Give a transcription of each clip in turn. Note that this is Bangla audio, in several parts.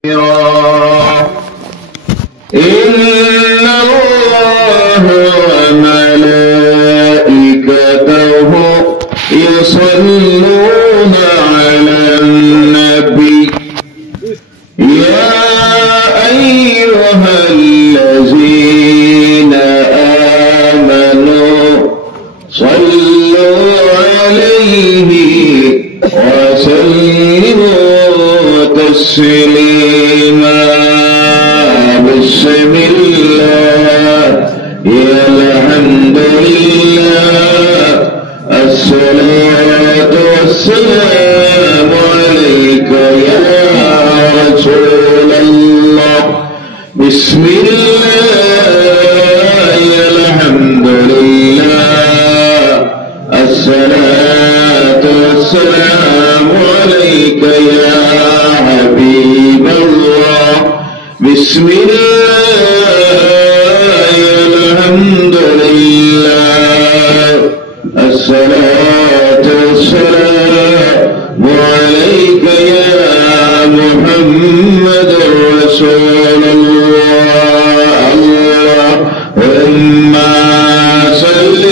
إن الله وملائكته يصلون على النبي يا أيها الذين آمنوا صلوا عليه وسلموا تسليما. بسم الله يا الحمد لله الصلاة والسلام عليك يا رسول الله. بسم الله يا الحمد لله الصلاة والسلام عليك يا حبيب الله. بسم الله الحمد لله الصلاة والسلام عليك يا محمد رسول الله. اللهم صل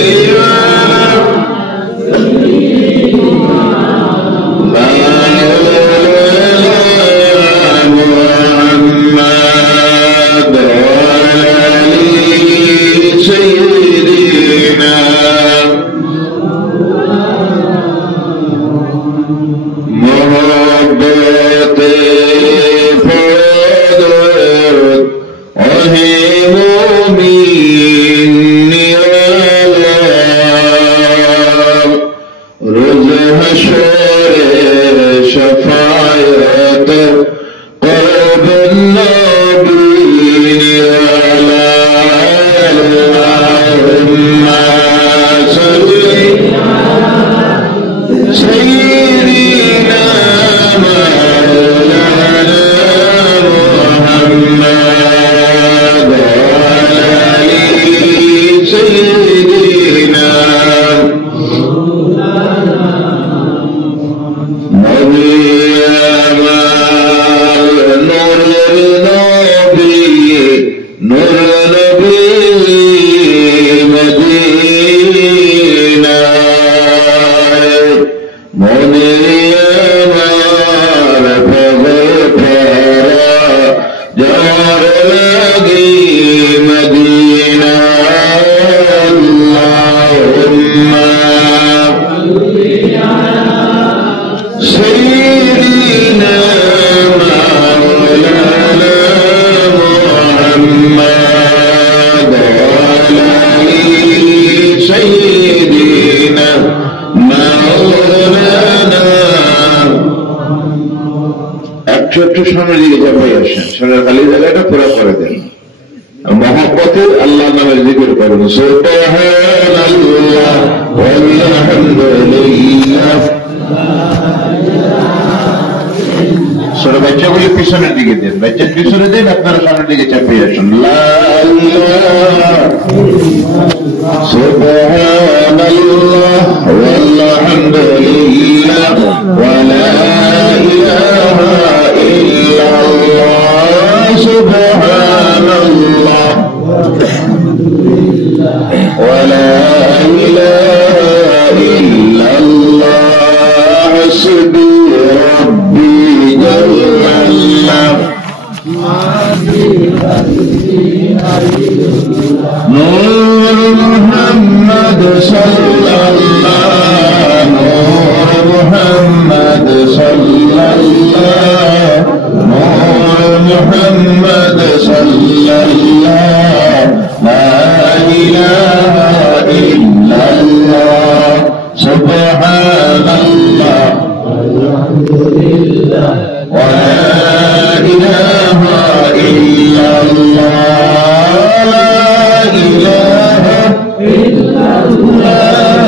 একটু সামনের দিকে চাপাই আসেন, সামনের খালি জায়গাটা পুরো করে দেন। মহব্বতের আল্লাহ নামের জিকির করুন। সুবহানাল্লাহ ওয়ালহামদুলিল্লাহ। সরে বাচ্চাগুলি পিছনের দিকে দেন, বাচ্চা পিছনে দেন, আপনারা সামনের দিকে চাপিয়ে আসুন। সুবহানাল্লাহ ওয়ালহামদুলিল্লাহ ওয়ালা ইলাহা ইল্লাল্লাহ। সুবহানাল্লাহ ওয়ালা ইলাহা ইল্লাল্লাহ। হাসবি রাব্বি জাল্লাল্লাহ। নূর মুহাম্মদ সাল্লাল্লাহ, নূর মুহাম্মদ সাল্লাল্লাহ, নূর মুহাম্মদ সাল্লাল্লাহ। লা ইলাহা ইল্লাল্লাহ। সুবহানাল্লাহ আলহামদুলিল্লাহ ওয়া লা ইলাহা ইল্লাল্লাহ। লা ইলাহা ইল্লাল্লাহ।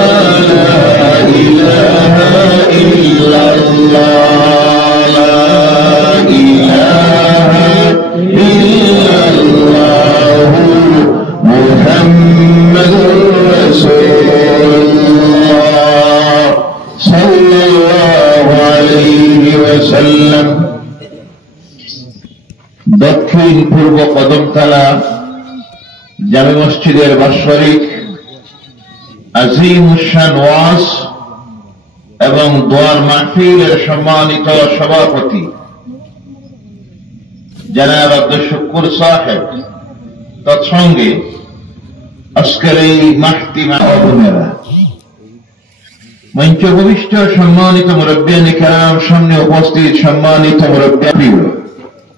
দক্ষিণ পূর্ব কদমতলা জামে মসজিদের বাৎসরিক আজিমুশান ওয়াজ এবং দোয়ার মাহফিলের সম্মানিত সভাপতি জনাব আব্দুল শুকুর সাহেব তৎসঙ্গে আজকের এই মাহতিমা অবনেরা মঞ্চ ভূমিষ্ঠ সম্মানিত মুরব্বিয়ানে কেরাম, সামনে উপস্থিত সম্মানিত মুরব্বিয়ান,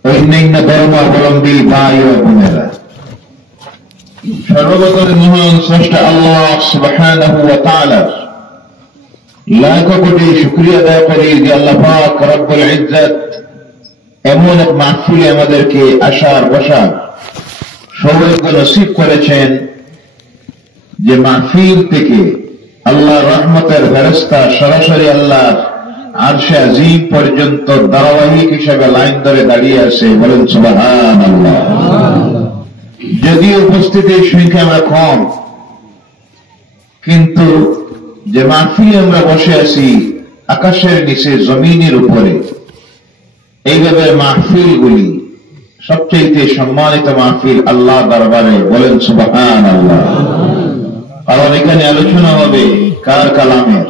অন্যান্য ধর্মাবলম্বী ভাই ও বোনেরা, সর্বপ্রথম মহান স্রষ্টা আল্লাহ সুবহানাহু ওয়া তাআলা লাখ কোটি শুকরিয়া আদায় করি যে আল্লাহ পাক রব্বুল ইজ্জত এমন এক মাহফিলে আমাদেরকে আসার বসার সৌভাগ্য নসিব করেছেন যে মাহফিল থেকে আল্লাহর রহমতের ফেরেশতা সরাসরি আল্লাহর আরশে আজিম পর্যন্ত ধারাবাহিক হিসেবে লাইন ধরে দাঁড়িয়ে আছে। বলেন সুবহানাল্লাহ। যদিও উপস্থিতির সংখ্যা আমরা কম, কিন্তু যে মাহফিলে আমরা বসে আছি আকাশের নিচে জমিনের উপরে, এইভাবে মাহফিলগুলি সবচেয়ে সম্মানিত মাহফিল আল্লাহ দরবারে। বলেন সুবহানাল্লাহ। কারণ এখানে আলোচনা হবে কার কালামের?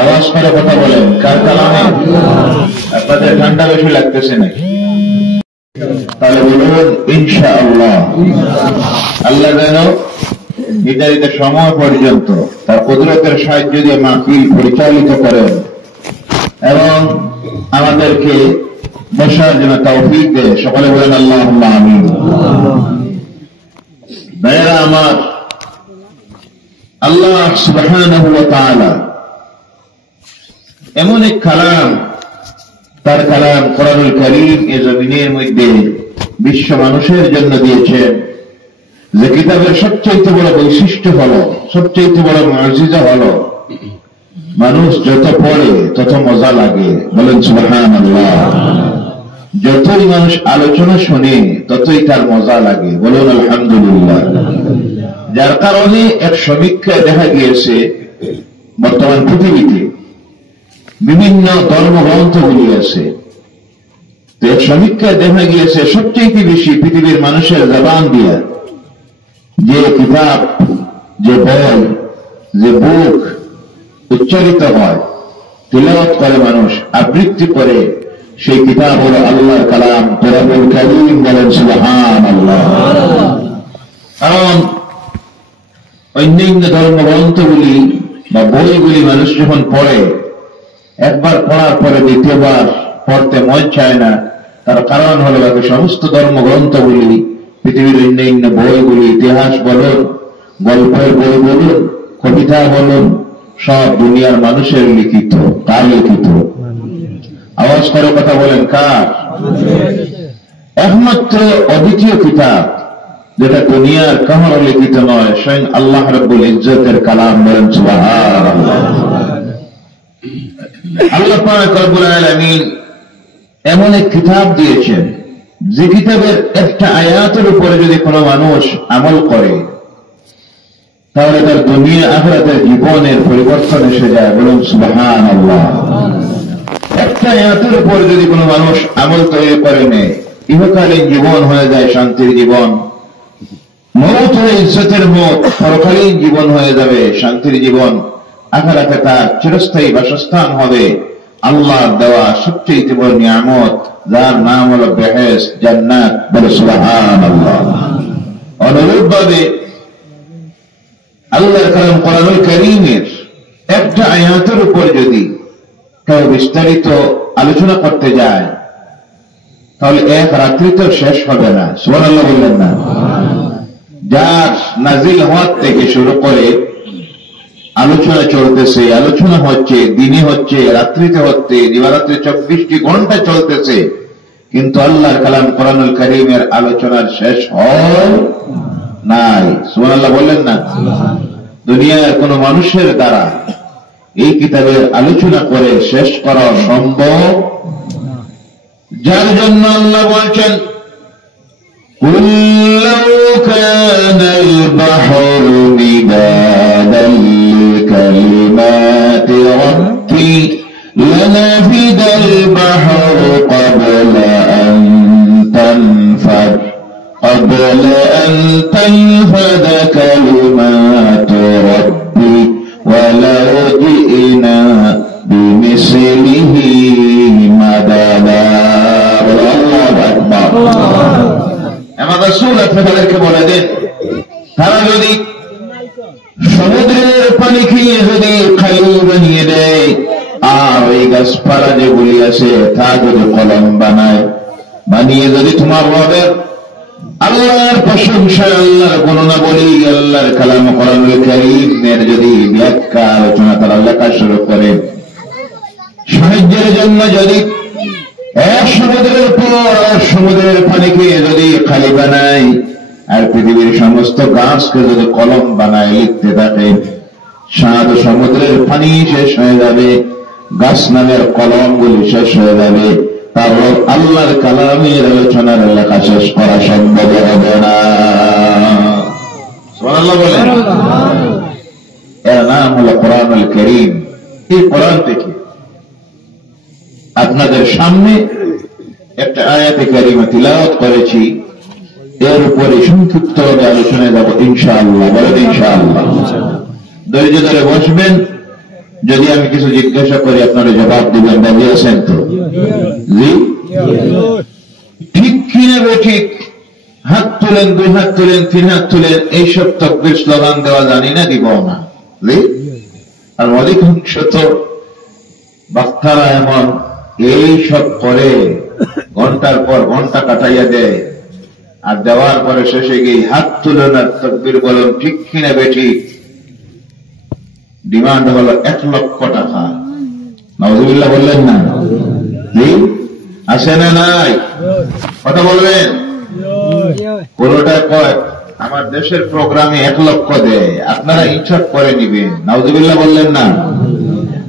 আওয়াজ করে কথা বলেন, কার কালামের? আপনাদের ঠান্ডা বেশি লাগতেছে নাকি? তাহলে বলুন ইনশাআল্লাহ। আল্লাহ যেন নির্ধারিত সময় পর্যন্ত তার কুদরতের সাহায্য দিয়ে মাহফিল পরিচালিত করেন এবং আমাদেরকে বসার জন্য তৌফিক দেয়। সকলে বলেন আল্লাহুম্মা আমিন। ভাইয়েরা আমার, আল্লাহ সুবহানাহু ওয়া তাআলা এমন এক কালাম, তার কালাম কোরআনুল কারীম এ জমিনের মধ্যে বিশ্ব মানুষের জন্য দিয়েছেন, যে কিতাবের সবচেয়ে বড় বৈশিষ্ট্য হলো, সবচেয়ে বড় মুআজিজা হলো, মানুষ যত পড়ে তত মজা লাগে। বলেন সুবহানাল্লাহ। যতই মানুষ আলোচনা শুনে ততই তার মজা লাগে। বলুন আলহামদুলিল্লাহ। যার কারণে এক সমীক্ষায় দেখা গিয়েছে বর্তমান পৃথিবীতে বিভিন্ন ধর্মগ্রন্থগুলি আছে, তো এক সমীক্ষায় দেখা গিয়েছে সবচেয়ে বেশি পৃথিবীর মানুষের জবান দিয়া যে কিতাব, যে বই, যে বুক উচ্চারিত হয়, তিলাওয়াত করে মানুষ, আবৃত্তি করে, সেই কিতাব হল আল্লাহর কালাম কোরআনুল কারীম। বলেন সুবহানাল্লাহ। কারণ অন্যান্য ধর্মগ্রন্থগুলি বা বইগুলি মানুষ যখন পড়ে, একবার পড়ার পরে দ্বিতীয়বার পড়তে মন চায় না। তার কারণ হল বাকি সমস্ত ধর্মগ্রন্থগুলি, পৃথিবীর অন্যান্য বইগুলি, ইতিহাস বলুন, গল্পের বই বলুন, কবিতা বলুন, সব দুনিয়ার মানুষের লিখিত। কার লিখিত? আওয়াজ করে কথা বলেন, কার? একমাত্র অদ্বিতীয় কিতাব যেটা দুনিয়ার কাহারও লিখিত নয়, স্বয়ং আল্লাহ রাব্বুল ইজ্জতের কালাম। বলেন সুবহানাল্লাহ। আল্লাহ পাক রব্বুল আলামিন এমন এক কিতাব দিয়েছেন, যে কিতাবের একটা আয়াতের উপরে যদি কোনো মানুষ আমল করে তাহলে তার দুনিয়া আখিরাতের জীবনের পরিবর্তন এসে যায়। বলুন সুবহানাল্লাহ। একটা আয়াতের উপর যদি কোনো মানুষ আমল তৈরি করে নেয়, ইহকালীন জীবন হয়ে যায় শান্তির জীবন, মৌত হয়ে ইজ্জতের মৌত, পরকালীন জীবন হয়ে যাবে শান্তির জীবন, আখিরাতে তার চিরস্থায়ী বাসস্থান হবে আল্লাহর দেওয়া সবচেয়ে বড় নিয়ামত, যার নাম হলো বেহেশত, জান্নাত। বলে সুবহানাল্লাহ। অনুরূপভাবে আল্লাহর কালাম কোরআনুল কারীমের একটা আয়াতের উপর যদি কেউ বিস্তারিত আলোচনা করতে যায় তাহলে এক রাত্রিতেও শেষ হবে না। সুবহানাল্লাহ বললেন না? যার নাজিল হওয়ার থেকে শুরু করে আলোচনা চলতেছে, আলোচনা হচ্ছে, দিনে হচ্ছে, রাত্রিতে হচ্ছে, দিবারাত্রি 24টি ঘন্টা চলতেছে, কিন্তু আল্লাহর কালাম কোরআনুল কারীমের আলোচনার শেষ হয় নাই। সুবহানাল্লাহ বললেন না? দুনিয়ার কোন মানুষের দ্বারা এই কিতাবের আলোচনা করে শেষ করা সম্ভব, যার জন্য আল্লাহ বলছেন قُلْ لَوْ كَانَ الْبَحْرُ مِدَادًا لِكَلِمَاتِ رَبِّي لَنَفِدَ الْبَحْرُ قَبْلَ أَن لأن تنفذ كلمات ربي ولو جئنا بمثله مددا الله أكبر আমার রাসূল আপনাদেরকে বলে দেন তারা যদি সমুদ্রের পানি খেয়ে যদি খালি বানিয়ে দেয় আর ওই গাছপালা যেগুলি আছে তা যদি কলম বানায় বানিয়ে যদি তোমার রবের আল্লাহর প্রশংসা আল্লাহর বর্ণনা বলি আল্লাহর কালাম কোরআনুল কারীমের যদি ব্যাখ্যা আলোচনা তারা লেখা শুরু করে সাহায্যের জন্য যদি এক সমুদ্রের পর সমুদ্রের পানিকে যদি খালি বানায় আর পৃথিবীর সমস্ত গাছকে যদি কলম বানায় লিখতে থাকে সাত সমুদ্রের পানি শেষ হয়ে যাবে গাছ নামের কলমগুলি শেষ হয়ে যাবে তারপর আল্লাহর কালামের আলোচনার লেখা শেষ করা সম্ভব হবে না সুবহানাল্লাহ বলেন এর নাম হলো কোরআনুল কারীম এই কোরআন থেকে আপনাদের সামনে একটা আয়াতে কারিমা তিলাওয়াত করেছি এর উপরে সংক্ষিপ্তভাবে আলোচনায় যাব ইনশাআল্লাহ বলেন ইনশাআল্লাহ ধৈর্য ধরে বসবেন যদি আমি কিছু জিজ্ঞাসা করি আপনারা জবাব দিবেন রাজি আছেন তো জি ঠিক কিনা ঠিক হাত তুলেন দুই হাত তুলেন তিন হাত তুলেন এইসব তাকবীর স্লোগান দেওয়া জানি না দিব না জি আর অধিকাংশ তো বক্তারা এমন এই সব করে ঘন্টার পর ঘন্টা কাটাইয়া দেয় আর দেওয়ার পরে শেষে গিয়ে হাত তুলেন আর তাকবীর বলেন ঠিক কিনা বেঠিক ডিমান্ড হলো 1 লক্ষ টাকা নাউযুবিল্লাহ বললেন না জি আছে না নাই কথা বলবেন পুরোটা কয় আমার দেশের প্রোগ্রামে 1 লক্ষ দেয় আপনারা ইচ্ছা করে নিবেন নাউযুবিল্লাহ বললেন না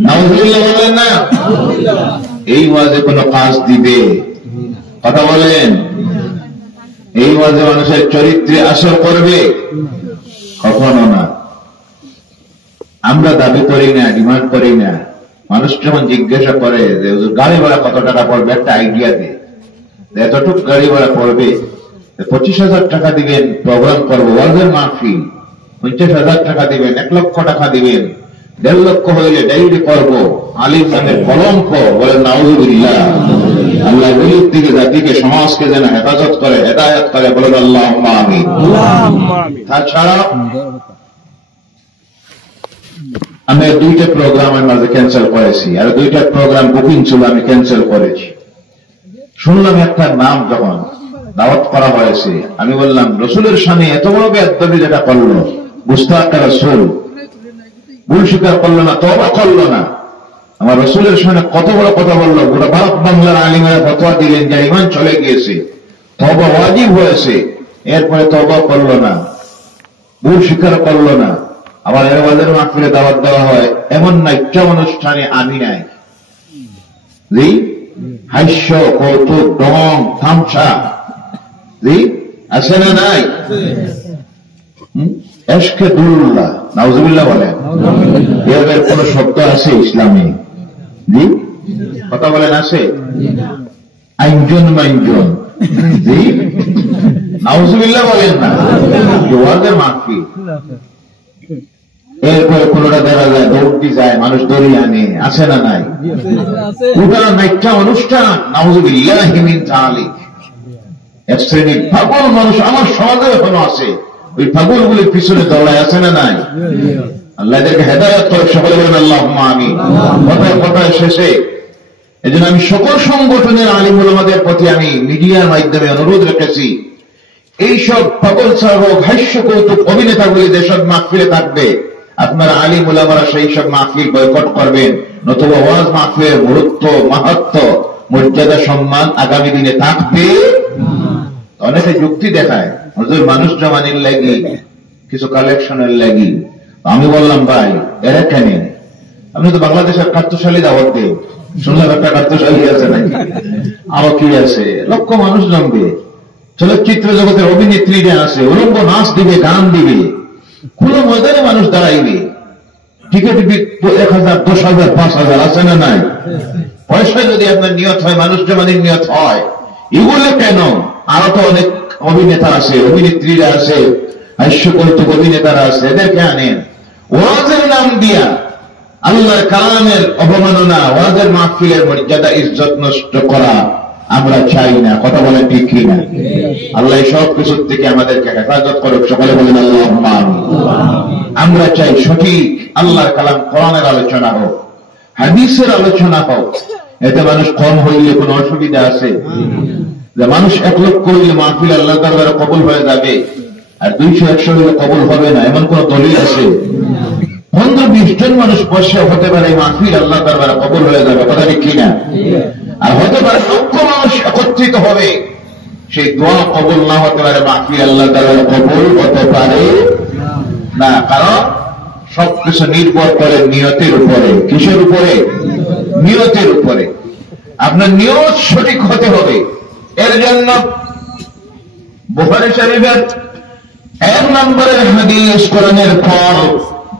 নাউযুবিল্লাহ বললেন না এই ওয়াজে কোনো কাজ দিবে কথা বলেন এই ওয়াজে মানুষের চরিত্রে আসর করবে কখনো না আমরা দাবি করি না ডিমান্ড করি না মানুষ যখন জিজ্ঞাসা করে যে গাড়ি ভাড়া কত টাকা পড়বে একটা আইডিয়া দে এতটুকু গাড়ি ভাড়া পড়বে 25,000 টাকা দিবেন প্রোগ্রাম করবো ওয়াজের মাহফিল 50,000 টাকা দিবেন 1 লক্ষ টাকা দিবেন 1.5 লক্ষ হইলে ডায়েরি করবো আলিম নামের কলঙ্ক বলে নাউযুবিল্লাহ আল্লাহ গরিব থেকে জাতিকে সমাজকে যেন হেফাজত করে হেদায়েত করে বলেন আল্লাহুম্মা আমিন তাছাড়া আমি 2টা প্রোগ্রামের মাঝে ক্যান্সেল করেছি আর 2টা প্রোগ্রাম বুকিং ছিল আমি ক্যান্সেল করেছি শুনলাম একটা নাম যখন দাওয়াত করা হয়েছে আমি বললাম রসুলের সামনে এত বড় বেয়াদবি যেটা করলো মুস্তাক রাসূল ভুল স্বীকার করলো না তওবা করলো না আমার রসুলের সামনে কত বড় কথা বললো গোটা ভারত বাংলার আলিমেরা ফতোয়া দিলেন যে ঈমান চলে গিয়েছে তওবা ওয়াজিব হয়েছে এরপরে তওবা করলো না ভুল স্বীকার করলো না আবার এর ওয়াজের মাহফিলে দাওয়াত দেওয়া হয় এমন নাট্য অনুষ্ঠানে আমি নাই জি হাস্য কৌতুক ডং তামসা জি আছে না নাই এশকে দুল্লাহ নাউযুবিল্লাহ বলেন এর কোন শব্দ আছে ইসলামে জি কথা বলেন আছে আইনজন মাইনজন জি নাউযুবিল্লাহ বলেন না ওয়াজের মাহফিল এরপরে কোনটা দেখা যায় দৌড়টি যায় মানুষ দড়িয়ে আনে আছে না নাই ওটা নাট্য অনুষ্ঠান নাউযুবিল্লাহি মিন যালিক এক শ্রেণীর পাগল মানুষ আমার সমাজে এখনো আছে ওই পাগলগুলির পিছনে দৌড়ায় আছে না নাই আল্লাহ এদেরকে হেদায়েত করে সকলে বলেন আল্লাহুম্মা আমিন কথায় শেষে এজন্য আমি সকল সংগঠনের আলিম উলামাদের প্রতি আমি মিডিয়ার মাধ্যমে অনুরোধ রেখেছি এইসব পাগল ছাড়ক হাস্য কৌতুক অভিনেতাগুলি দেশের মাহফিলে থাকবে আপনারা আলিম উলামারা সেই সব মাহফিল বয়কট করবেন নতুবা ওয়াজ মাহফিলের গুরুত্ব মাহাত্ম্য মর্যাদা সম্মান আগামী দিনে থাকবে অনেকে যুক্তি দেখায় হুজুর মানুষ জমানির লাগি কিছু কালেকশনের লাগি আমি বললাম ভাই এরা কেন আপনি তো বাংলাদেশের কার্যশালী দাওয়াত দেন শুনলাম একটা কার্যশালী আছে নাকি আরো কি আছে লক্ষ মানুষ জমবে চলচ্চিত্র জগতের অভিনেত্রীরা আছে উলঙ্গ নাচ দিবে গান দিবে খুলে ময়দানে মানুষ দাঁড়াইবে টিকিট 1,000 10,000 5,000 আছে না নাই পয়সা যদি আপনার নিয়ত হয় মানুষ জমানির নিয়ত হয় এগুলো কেন আরো তো অনেক অভিনেতা আছে, অভিনেত্রীরা আছে, হাস্যকৌতুক অভিনেতারা আছে, এদেরকে আনেন। ওয়াজের নাম দিয়া আল্লাহর কালামের অবমাননা, ওয়াজের মাহফিলের মর্যাদা ইজ্জত নষ্ট করা আমরা চাই না। কথা বলেন ঠিক কি না? আল্লাহ সব কিছুর থেকে আমাদেরকে হেফাজত করুক। সকলে বলেন আল্লাহুম্মা আমিন। আমরা চাই সঠিক আল্লাহর কালাম কোরআনের আলোচনা হোক, হাদিসের আলোচনা হোক। এতে মানুষ কম হইলে কোনো অসুবিধা আছে? যে মানুষ 1 লক্ষ হইলে মাহফিল আল্লাহ দরবারে কবুল হয়ে যাবে, আর 200-100 হইলে কবুল হবে না, এমন কোন দলিল আছে? 15-20 জন মানুষ বসে হতে পারে মাহফিল আল্লাহ দরবারে কবুল হয়ে যাবে। কথা ঠিক কিনা? আর হতে পারে লক্ষ মানুষ একত্রিত হবে, সেই দোয়া কবুল না হতে পারে, মাহফিল আল্লাহ দরবারে কবুল হতে পারে না। কারণ সবকিছু নির্ভর করে নিয়তের উপরে। কিসের উপরে? নিয়তের উপরে। আপনার নিয়ত সঠিক হতে হবে। এর জন্য বুখারী শরীফের 1 নম্বরের হাদিস কোরআনের পর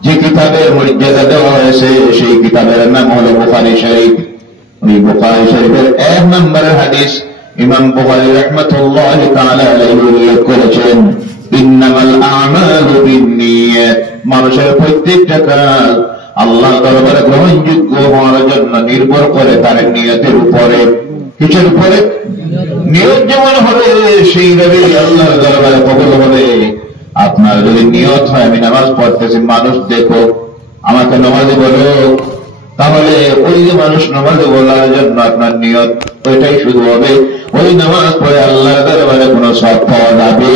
যে কিতাবের মর্যাদা দেওয়া হয়েছে সেই কিতাবের নাম হলো বুখারী শরীফ। ওই বুখারী শরীফের 1 নম্বরের হাদিস ইমাম বুখারী রাহমাতুল্লাহি তাআলা আলাইহি উল্লেখ করেছেন, ইন্নামাল আমালু বিন্নিয়াত। মানুষের প্রত্যেকটা কাজ আল্লাহর দরবারে গ্রহণযোগ্য হওয়ার জন্য নির্ভর করে তার নিয়তের উপরে। কিসের উপরে? নিয়ত যেমন হবে সেইভাবে আল্লাহর দরবারে কবুল হবে। আপনার যদি নিয়ত হয় আমি নামাজ পড়তেছি, মানুষ দেখো, আমাকে নামাজে বলো, তাহলে ওই যে মানুষ নামাজে বলার জন্য আপনার নিয়ত ওইটাই শুধু হবে। ওই নামাজ পড়ে আল্লাহর দরবারে কোনো সওয়াব পাওয়া যাবে।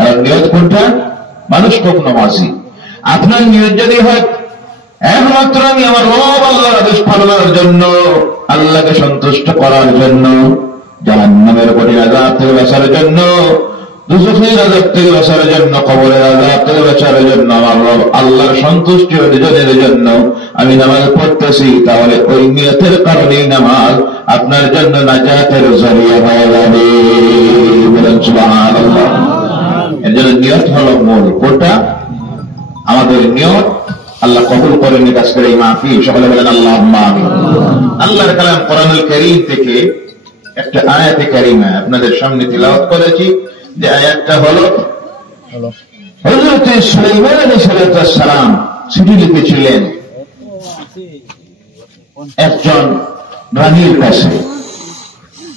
আর নিয়ত কোনটা? মানুষ খুব নামাজি। আপনার নিয়ত যদি হয় একমাত্র আমি আমার রব আল্লাহর আদেশ পালনের জন্য, আল্লাহকে সন্তুষ্ট করার জন্য, জাহান্নামের কঠিন আযাব থেকে বাঁচার জন্য, দুজখের আযাব থেকে বাঁচার জন্য, কবরের আযাব থেকে বাঁচার জন্য, আমার রব আল্লাহর সন্তুষ্টি অর্জনের জন্য আমি নামাজ পড়তেছি, তাহলে ওই নিয়তের কারণেই নামাজ আপনার জন্য নাজাতের জরিয়া হয়ে যাবে। বলেন সুবহানাল্লাহ। এর জন্য নিয়ত হলো মূল। কোনটা? আমাদের নিয়ত আল্লাহ কবুল করেন আজকের এই মাহফিল। সকলে বলেন আল্লাহুম্মা আমিন। আল্লাহর কালাম কোরআনুল কারীম থেকে একটা আয়াতে কারিমা আপনাদের সামনে তিলাওয়াত করেছি। যে আয়াতটা হলো হযরত সুলাইমান আলাইহিস সালাম চিঠি লিখেছিলেন একজন রানীর কাছে।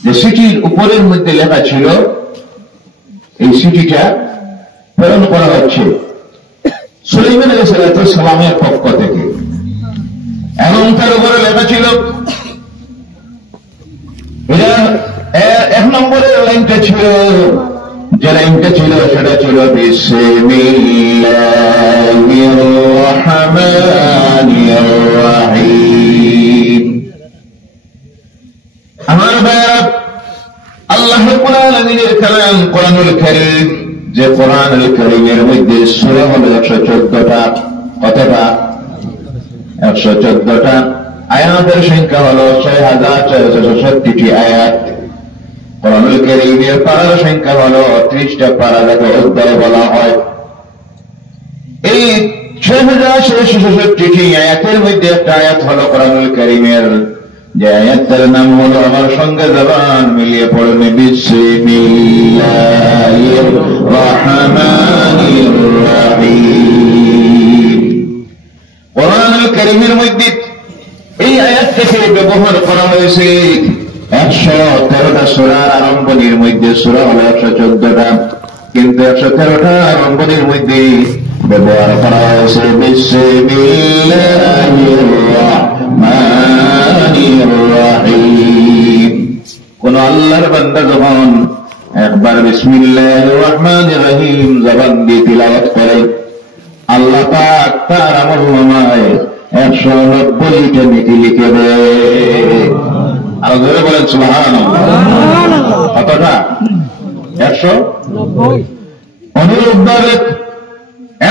যে চিঠির উপরের মধ্যে লেখা ছিল, এই চিঠিটা প্রেরণ করা হচ্ছে সুলাইমান আলাইহিস সালামের পক্ষ থেকে, এবং তার উপরে লেখা ছিল, এটা 1 নম্বরের লাইনটা ছিল, যে লাইনটা ছিল সেটা ছিল বিসমিল্লাহির রহমানির রহিম। আমার ভাইরা, আল্লাহ রাব্বুল আলামিনের কালাম কোরআনুল কারীম, যে কোরআনুল কারীমের মধ্যে সূরা হলো 114টা। কতটা? 114টা। আয়াতের সংখ্যা হলো 6467টি আয়াত। কোরআনুল কারীমের পারার সংখ্যা হলো 30টা পারা, যাকে অধ্যায় বলা হয়। এই 6667টি আয়াতের মধ্যে একটা আয়াত হলো কোরআনুল কারীমের, যে আয়াতের নাম হলো, আমার সঙ্গে জবান মিলিয়ে পড়ুন, বিসমিল্লাহির রহমানির রহিম। কোরআনুল কারীমের মধ্যে এই আয়াত থেকে ব্যবহার করা হয়েছে 113টা সূরার আরম্ভণীর মধ্যে। সূরা হলো 114টা, কিন্তু 113টা আরম্ভণীর মধ্যে ব্যবহার করা হয়েছে বিসমিল্লাহির রহমানির রহিম। কোন আল্লাহর বান্দা যখন একবার বিসমিল্লাহির রহমানির রহিম জবান দিয়ে তিলাওয়াত করে, আল্লাহ পাক তার আমলনামায় 190টা নেকি লিখে দেয়। আর ধরে বলেন সুবহানাল্লাহ। কতটা? 190। অনুরূপভাবে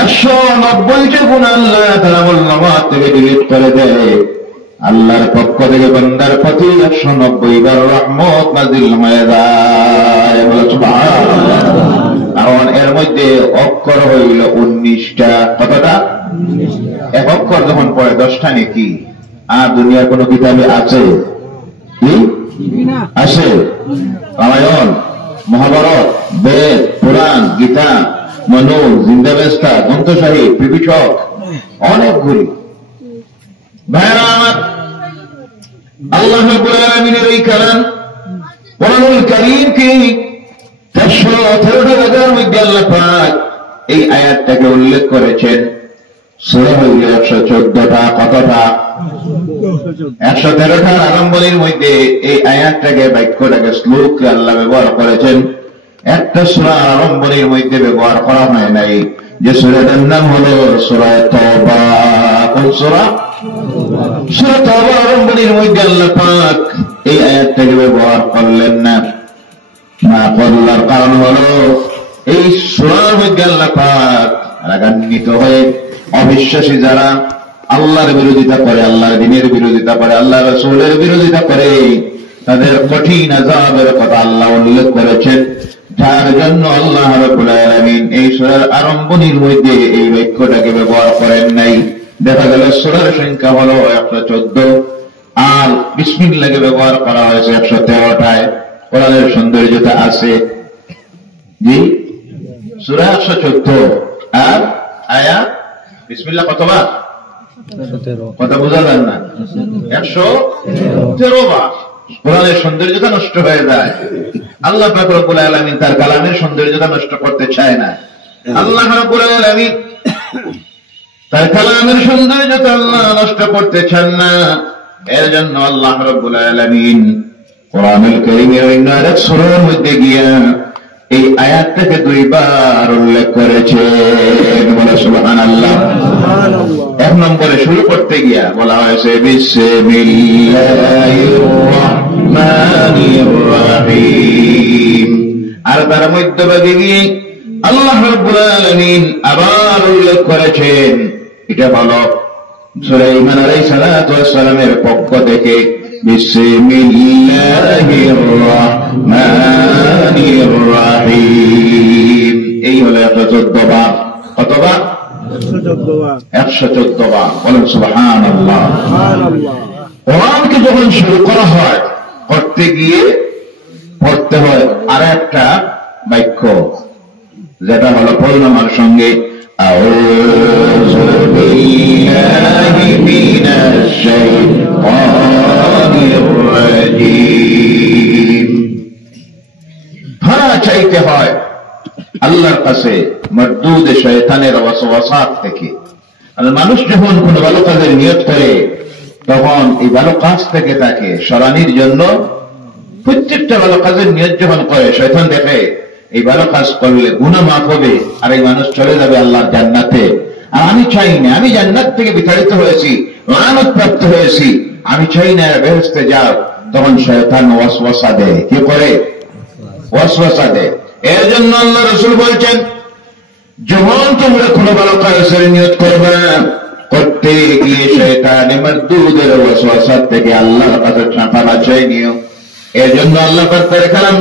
190টা গুনাহ আল্লাহ তার আমলনামা থেকে ডিলিট করে দেয়। আল্লাহর পক্ষ থেকে বান্দার প্রতি 190 বার রহমত নাযিল হয়ে যায়। বলেন সুবহানাল্লাহ। কারণ এর মধ্যে অক্ষর হইল 19টা। কতটা? 1 অক্ষর যখন পড়ে 10টা নেকি। আর দুনিয়ার কোন কিতাবে আছে? কি আছে? রামায়ণ, মহাভারত, গীতা, মনু, জিন্দাবেস্তা, দন্তশাহী, বিভীষক, অনেকগুলি। ভাইরা আমার, আল্লাহ রাব্বুল আলামিনের এই কালাম কোরআনুল কারীমকে 113টা জায়গার মধ্যে আল্লাহ পাক এই আয়াতটাকে উল্লেখ করেছেন। সূরা হল 114টা, কতটা? 113টার আরম্ভের মধ্যে এই আয়াতটাকে, বাক্যটাকে, শ্লোককে আল্লাহ ব্যবহার করেছেন। একটা সূরা আরম্ভের মধ্যে ব্যবহার করা হয় নাই, যে সূরাটার নাম হলো সূরা তাওবা। কোন সূরা? সূরা তাওবা আরম্ভের মধ্যে আল্লাহ পাক এই আয়াতটাকে ব্যবহার করলেন না। না করলার কারণ হলো এই সূরার মধ্যে আল্লাহ পাক রাগান্বিত হয়ে অবিশ্বাসী যারা আল্লাহর বিরোধিতা করে, আল্লাহর দ্বীনের বিরোধিতা করে, আল্লাহ রাসূলের বিরোধিতা করে, তাদের কঠিন আযাবের কথা আল্লাহ উল্লেখ করেছেন। যার জন্য আল্লাহ রাব্বুল আলামিন এই সূরার আরম্ভণীর মধ্যে এই বাক্যটাকে ব্যবহার করেন নাই। দেখা গেল সূরার সংখ্যা হলো 114, আর বিসমিল্লাহকে ব্যবহার করা হয়েছে 113টায়। কোরআনের সৌন্দর্যতা আছে। জি, সূরা 114 আর আয়াত বিসমিল্লাহ কতবার? কথা বোঝা যায় না? 113 বার। কোরআনের সৌন্দর্যতা নষ্ট হয়ে যায়। আল্লাহ পাক রব্বুল আলামিন তার কালামের সৌন্দর্যতা নষ্ট করতে চায় না। আল্লাহ রাব্বুল আলামিন তার কালামের সৌন্দর্যতা আল্লাহ নষ্ট করতে চান না। এর জন্য আল্লাহ রাব্বুল আলামিন কোরআনুল কারীমের অন্য আরেক সূরার মধ্যে গিয়া এই আয়াতটাকে 2 বার উল্লেখ করেছেন। বলা সুবহানাল্লাহ। 1 নম্বরে শুরু করতে গিয়া বলা হয়েছে বিসমিল্লাহির রাহমানির রাহিম, আর তার মধ্যভাগে গিয়ে আল্লাহ রাব্বুল আলামিন আবার উল্লেখ করেছেন, এটা হলো সুলাইমান আলাইহিস সালাতু ওয়াস সালামের পক্ষ থেকে বিসমিল্লাহির রাহমানির রাহিম। এই হলো 114 বার। কতবার? 114 বার। বলেন সুবহানাল্লাহ। কোরআনকে যখন শুরু করা হয়, করতে গিয়ে পড়তে হয় আর একটা বাক্য, যেটা হলো পূর্ণমার সঙ্গে আউযু বিল্লাহি মিনাশ শাইতানির রাজীম। ভাড়া চাইতে হয় আল্লাহর কাছে মরদুদ শয়তানের ওয়াসওয়াসাত থেকে। আর মানুষ যখন কোনো ভালো কাজের নিয়ত করে, তখন এই ভালো কাজ থেকে তাকে সরানির জন্য প্রত্যেকটা ভালো কাজের নিয়ত যখন করে, শয়তান দেখে এই ভালো কাজ করলে গুনাহ মাফ হবে আর এই মানুষ চলে যাবে আল্লাহর জান্নাতে। আর আমি চাই না, আমি জান্নাত থেকে বিতাড়িত হয়েছি, লানত প্রাপ্ত হয়েছি, আমি চাই না বেহেশতে যাও। তখন শয়তান ওয়াসওয়াসা দেয়। কি করে? ওয়াসওয়াসা দেয়। এর জন্য আল্লাহ রাসূল বলছেন, যখন তোমরা কোনো ভালো কাজের নিয়ত করবে, করতে গিয়ে শয়তান মারদুদের ওয়াসওয়াসা থেকে আল্লাহর কাছে পানা চাই নিও। এর জন্য আল্লাহ পাক তার কালাম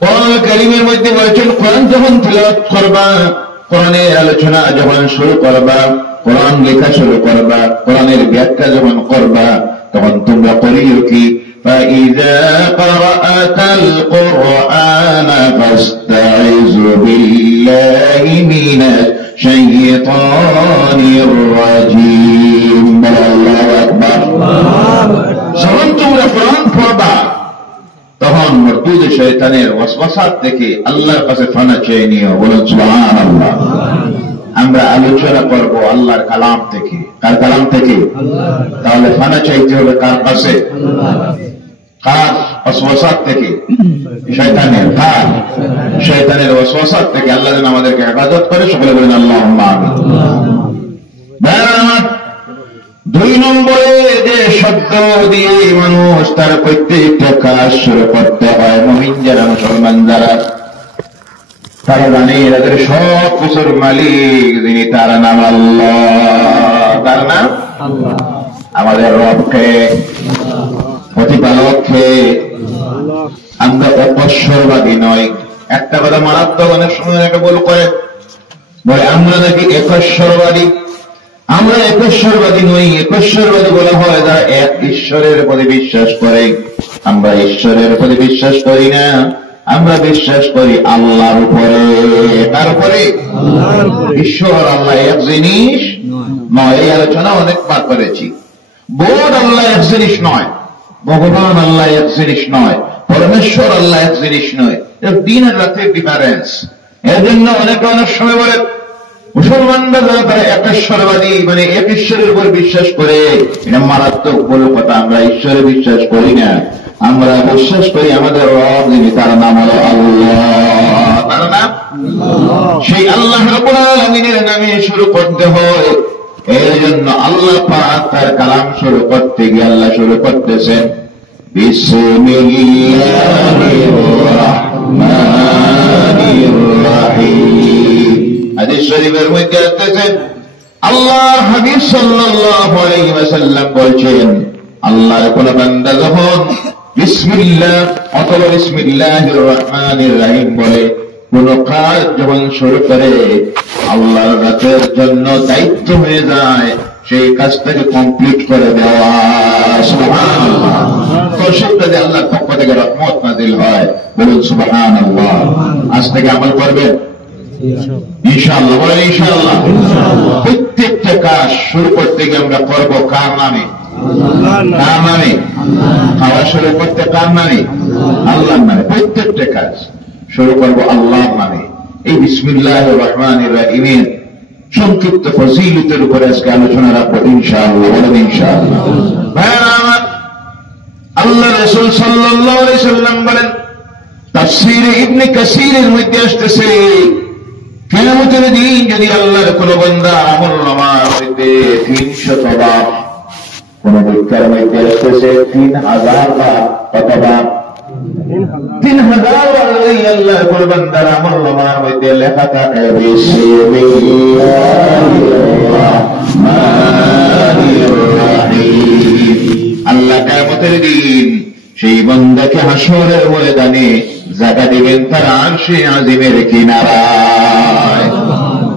কোরআনুল কারীমের মধ্যে বলেছেন, কোরআন যখন তিলাওয়াত করবা, কোরআনের আলোচনা যখন শুরু করবা, কোরআন লেখা শুরু করবা, কোরআনের ব্যাখ্যা যখন করবা, তখন তোমরা পড়িও কি فَإِذَا قَرَأْتَ الْقُرْآنَ فَاسْتَعِذْ بِاللَّهِ مِنَ الشَّيْطَانِ الرَّجِيمِ। আল্লাহু আকবার। যখন তোমরা কোরআন পড়বা, তখন মরদুদ শয়তানের ওয়াসওয়াসাত থেকে আল্লাহর কাছে পানা চেয়ে নিও। বলুন সুবহানাল্লাহ। আমরা আলোচনা করব আল্লাহর কালাম থেকে। কার কালাম থেকে? তাহলে পানা চাইতে হবে কার কাছে? কার ওয়াসওয়াসাত থেকে? শয়তানের। কার? শয়তানের ওয়াসওয়াসাত থেকে। আল্লাহ যেন আমাদেরকে হেফাজত করে। সকলে বলেন আল্লাহুম্মা আমিন। 2 নম্বরে যে শব্দ দিয়ে মানুষ তার প্রত্যেকটা কাজ শুরু করতে হয়, মুমিন যারা, মুসলমান যারা, তারা জানে এদের সব কিছুর মালিক যিনি, তার নাম আল্লাহ। তার নাম আল্লাহ। আমাদের রবকে, প্রতিপালককে। আমরা অপশ্বরবাদী নয়। একটা কথা মারাত্মক অনেক সময় একটা বল করে, বলে আমরা নাকি একশ্বরবাদী। আমরা একশ্বরবাদী নই। একশ্বরবাদী বলা হয় যারা এক ঈশ্বরের প্রতি বিশ্বাস করে। আমরা ঈশ্বরের প্রতি বিশ্বাস করি না, আমরা বিশ্বাস করি আল্লাহর উপরে। তার উপরে ঈশ্বর আল্লাহ এক জিনিস নয়, এই আলোচনা অনেকবার করেছি। বোধ আল্লাহ এক জিনিস নয়, ভগবান আল্লাহ এক জিনিস নয়, পরমেশ্বর আল্লাহ এক জিনিস নয়। দিন আর রাতের ডিফারেন্স। এর জন্য অনেকে অনেক সময় বলে মুসলমানরা যারা তারা একেশ্বরবাদী, মানে এক ঈশ্বরের উপর বিশ্বাস করে, এটা মারাত্মক বড় কথা। আমরা ঈশ্বরে বিশ্বাস করি না, আমরা বিশ্বাস করি আমাদের রব যিনি, তার নাম হলো আল্লাহ। তার নাম সেই আল্লাহ রাব্বুল আলামিনের নামে শুরু করতে হয়। এই জন্য আল্লাহ পাক তার কালাম শুরু করতে গিয়ে আল্লাহ শুরু করতেছেন বিসমিল্লাহির রাহমানির রাহিম। হাদিস শরীফের মধ্যে আসছে আল্লাহর হাবিব সাল্লাল্লাহু আলাইহি ওয়াসাল্লাম বলেন, আল্লাহর কোন বান্দা যখন বিসমিল্লাহ অথবা বিসমিল্লাহির রহমানির রহিম বলে কোন কাজ যখন শুরু করে, আল্লাহর রাতের জন্য দায়িত্ব হয়ে যায় সেই কাজটাকে কমপ্লিট করে দেওয়া। সুবহানাল্লাহ। তো সেটাতে আল্লাহর পক্ষ থেকে রহমত নাযিল হয়। বলুন সুবহানাল্লাহ। আজ থেকে আমল করবেন ইনশাআল্লাহ। বলেন ইনশাআল্লাহ। প্রত্যেকটা কাজ শুরু করতে গিয়ে আমরা করবো কার নামে? কার নামে? খাওয়া শুরু করতে কার নামে? আল্লাহর নামে। প্রত্যেকটা কাজ শুরু করবো আল্লাহর নামে। এই বিসমিল্লাহির রহমানির রহিমের সংক্ষিপ্ত ফজিলতের উপরে আজকে আলোচনা রাখবো ইনশাআল্লাহ। বলেন ইনশাআল্লাহ। আল্লাহ রাসূল সাল্লাল্লাহু আলাইহি সাল্লাম বলেন, তাফসীরে ইবনে কাসীরের মধ্যে আসতেছে, কিয়ামতের দিন যদি আল্লাহর কোন বান্দা আমলনামার মধ্যে 300 বার, কোন বইকার মধ্যে আসতেছে 3000 বার, কতবার? 3000 বার আল্লাহর কোন বান্দার আমলনামার মধ্যে লেখা থাকে বিসমিল্লাহির রাহমানির রাহিম। আল্লাহ কিয়ামতের দিন সেই বান্দাকে হাসরের ময়দানে জায়গা দিবেন তার আরশে আজিমের কিনারায়।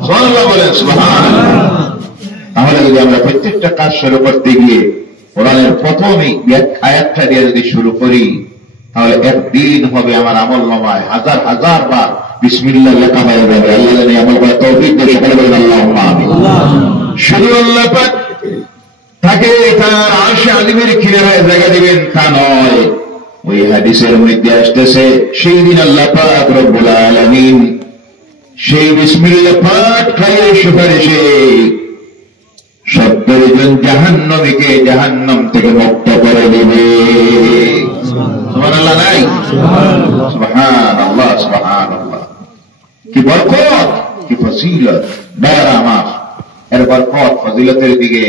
সুবহানাল্লাহ। বলেন সুবহানাল্লাহ। তাহলে যদি আমরা প্রত্যেকটা কাজ শুরু করতে গিয়ে কোরআনের প্রথমেই আয়াতটা দিয়ে যদি শুরু করি, তাহলে একদিন হবে আমার আমলনামায় হাজার হাজার বার বিসমিল্লাহ লেখা হয়ে যাবে। আল্লাহ জানি আমল করার তৌফিক দেন। সকলে বলেন আল্লাহুম্মা আমিন। শুধু আল্লাহ পাক তাকে তার আরশে আজিমের কিনারায় জায়গা দিবেন তা নয়, ওই হাদিসের মধ্যে আসতেছে সেই দিন আল্লাহ পাক রব্বুল আলামিন সেই বিসমিল্লাহ পাঠ করে সুপারিশে 70 জন জাহান্নামীকে জাহান্নাম থেকে মুক্ত করে দিবে। সুবহানাল্লাহ। নাই? সুবহানাল্লাহ। সুবহানাল্লাহ। কি বরকত, কি ফজিলত। দয়া আমার এর বরকত ফজিলতের দিকে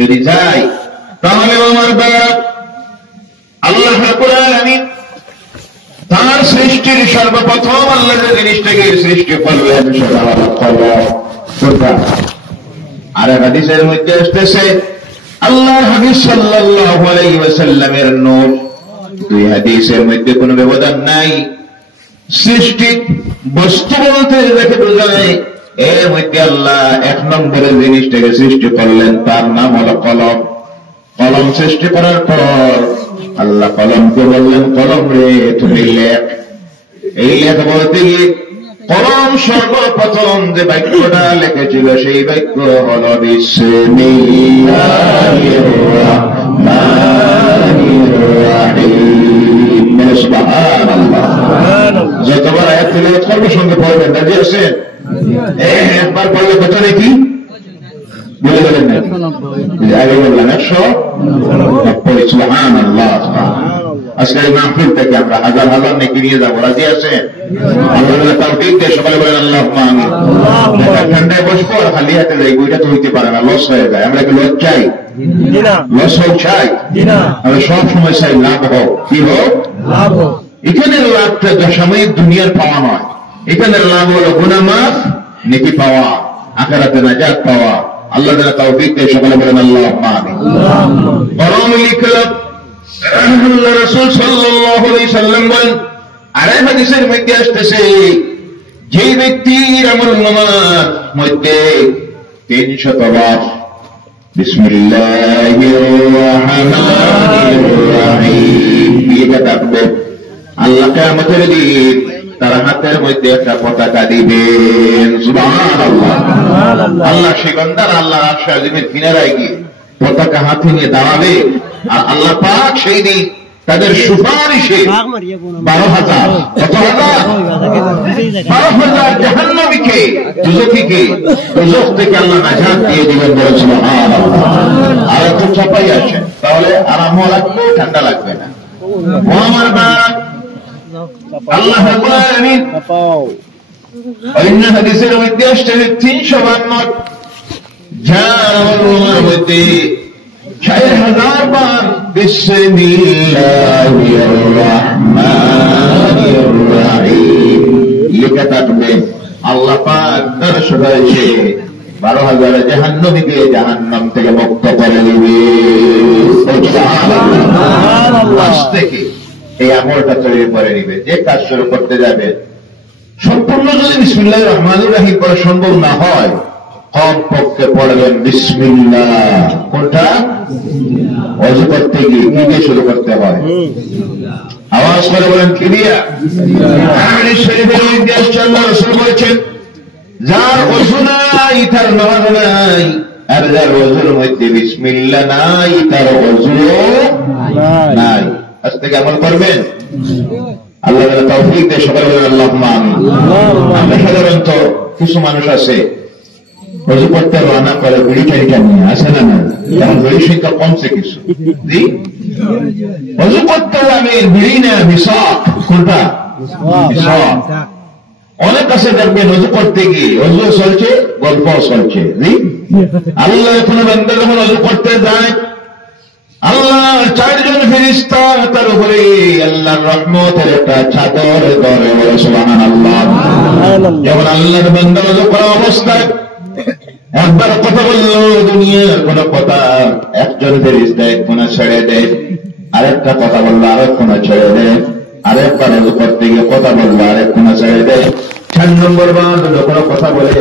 যদি যাই, তাহলে আমার দয়া আল্লাহ রাব্বুল আলামিন তার সৃষ্টির সর্বপ্রথম আল্লাহ যে জিনিসটাকে সৃষ্টি করলেন সেটা হলো কলম। আর হাদিসের মধ্যে আসতেছে আল্লাহর হাবিব সাল্লাল্লাহু আলাইহি ওয়াসাল্লামের নূর। দুই হাদিসের মধ্যে কোনো ব্যবধান নাই। সৃষ্টি বস্তু বলতে দেখে বোঝায় এর মধ্যে আল্লাহ 1 নম্বরের জিনিসটাকে সৃষ্টি করলেন, তার নাম হলো কলম। কলম সৃষ্টি করার পর আল্লাহ কলমকে বললেন, কলম রে তুমি লেখ। এই লেখ বলতে গিয়ে কলম সর্বপ্রথম যে বাক্যটা লিখেছিল সেই বাক্য হল বিসমিল্লাহির রাহমানির রাহিম। সুবহানাল্লাহ। যতবার আয়াত তিলাওয়াত করব সঙ্গে পড়বেন। রাজি আছেন? একবার পড়লে কত নাকি বলে বলেন না? আগে বললাম 190। সুবহানাল্লাহ। আজকের এই মাহফিল থেকে আমরা হাজার হাজার নেকি নিয়ে যাবো। রাজি আছেন? আল্লাহ তাওফীক দেয়। সকলে বলেন আল্লাহুম্মা আমিন। ঠান্ডায় বসবো আর খালি হাতে যাই, বইটা তো হইতে পারে না, লস হয়ে যায়। আমরা কি লস চাই? লস হোক চাই? আমরা সব সময় চাই লাভ হোক। কি হোক? লাভ হোক। এখানের লাভটা দশামায়িক দুনিয়ার পাওয়া নয়। এখানের লাভ হলো গুনাহ মাফ, নেকি পাওয়া, আখিরাতে নাজাত পাওয়া। আল্লাহ তাআলা তাওফীক দেয়। সকলে বলেন আল্লাহুম্মা আমিন। কলম লিখলাম আল্লাহ রাসূল সাল্লাল্লাহু আলাইহি সাল্লাম বলেন, আর হাদিসের মধ্যে আসতেছে যে ব্যক্তির আমলনামার মধ্যে 300 বার বিসমিল্লাহির রাহমানির রাহিম এটা থাকবে, আল্লাহ কিয়ামতের দিন তার হাতের মধ্যে একটা পতাকা দিবেন। সুবহানাল্লাহ। আল্লাহ সে বান্দার আল্লাহ আরশ আজিমের কিনারায় গিয়ে পতাকা হাতে নিয়ে দাঁড়াবে, আর আল্লাহ পাক সেই দিন তাদের সুপারিশে 12,000 জাহান্নামীকে দুজখীকে দুজখ থেকে আল্লাহ নাজাত দিয়ে দিবেন। বলেন সুবহানাল্লাহ। আর একটু চাপাই আছে, তাহলে আরামও লাগবে, ঠান্ডা লাগবে না। ও আমার বাপ, আল্লাহ রাব্বুল আলামিন অন্য হাদিসের মধ্যে আসছে 352 জানার মধ্যে 4000 বার বিসমিল্লাহির রহমানির রহিম লেখা থাকবে। আল্লাহ পাক তার সদাইছে 12,000 জাহান্নামীকে জাহান্নাম থেকে মুক্ত করে দিবে। সুবহানাল্লাহ। থেকে এই আমলটা তৈরি করে নিবে। যে কাজ শুরু করতে যাবে সম্পূর্ণ যদি বিসমিল্লাহির রহমানির রহিম পড়া সম্ভব না হয়, কমপক্ষে পড়বেন বিসমিল্লাহ। কোনটা? ওযু করতে গিয়ে কি দিয়ে শুরু করতে হয়? আওয়াজ করে বলেন কি দিয়া? হাদিস শরীফের মধ্যে আল্লাহ রাসূল বলেছেন, যার ওযু নাই তার নামাজ নাই, আর যার ওযুর মধ্যে বিসমিল্লাহ নাই তার ওযু নাই। আজ থেকে আমল করবেন। আল্লাহ তাআলা তৌফিক দেয়। সবাই বলেন আল্লাহুম্মা আমিন। আমরা সাধারণত কিছু মানুষ আছে ওযু করতে রান্না করে বিড়ি টাড়িটা নিয়ে আসে না, এখন বিড়ির সংখ্যা কমছে কিছু। জি, ওযু করতে আমি বিড়ি না মিসাক। কোনটা? মিসাক। অনেক কাছে দেখবেন ওযু করতে গিয়ে ওযু চলছে, গল্প চলছে। জি, আল্লাহ কোনো বান্দা যখন ওযু করতে যায়, আল্লাহ 4 জন ফেরেশতা তার উপরে আল্লাহর রহমতের একটা চাদর ধরে। সুবহানাল্লাহ। যখন আল্লাহর বান্দা ওযু করা অবস্থায় একবার কথা বললো দুনিয়ার কোন কথা, একজন ফেরেশতা এক কোণা ছেড়ে দেয়, আরেকটা কথা বললো আরেক কোণা ছেড়ে দেয়, আরেকবার ওযু করতে গিয়ে কথা বললো আরেক কোণা ছেড়ে দেয়। 4 নম্বর বার যখন কথা বলে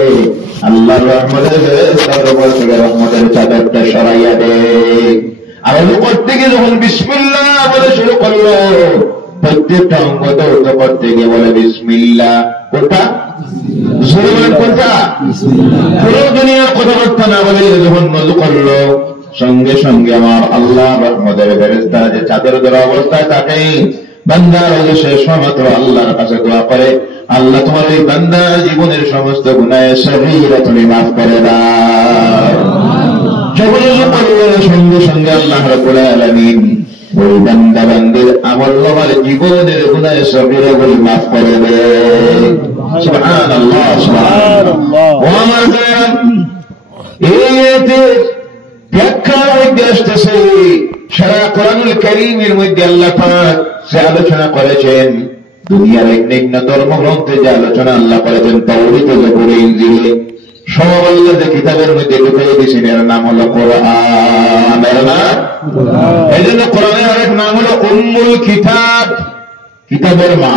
আল্লাহর রহমতের ফেরেশতার উপর থেকে রহমতের চাদরটা সরাইয়া দেয়। আর ওযু করতে গিয়ে যখন বিসমিল্লাহ বলে শুরু করলো, প্রত্যেকটা অঙ্গ তো করতে গিয়ে বলে বিসমিল্লাহ। কোনটা? কোনটা? পুরো দুনিয়ার কথাবার্তা না বলে যখন ওযু করলো, সঙ্গে সঙ্গে আমার আল্লাহ রহমতের ফেরেশতা যে চাদর ধরা অবস্থায় থাকে, বান্দার ওযু শেষ মাত্র আল্লাহর কাছে দোয়া করে, আল্লাহ তোমার এই বান্দার জীবনের সমস্ত গুনাহ সগীরা তুমি মাফ করে দাও। যখন ওযু করলো, সঙ্গে সঙ্গে আল্লাহ রাব্বুল আলামিন ওই বান্দা বান্দির আমল-নামার জীবনের গুনাহ সগীরাগুলো মাফ করে দেয়। সুবহানাল্লাহ। সুবহানাল্লাহ। ও আমার ভাইরা, এই ব্যাখ্যা মধ্যে আসতেছে সারা কোরআনুল কারীমের মধ্যে আল্লাহ পাক যে আলোচনা করেছেন, দুনিয়ার এক নিম্ন ধর্মগ্রন্থে যে আলোচনা আল্লাহ করেছেন তাওরীত, জবুর, ইনজিল, সব আল্লাহ যে কিতাবের মধ্যে ঢুকিয়ে দিয়েছেন, এর নাম হলো কোরআন। এর নাম এই জন্য কোরআনের আরেক নাম হলো উম্মুল কিতাব, কিতাবের মা।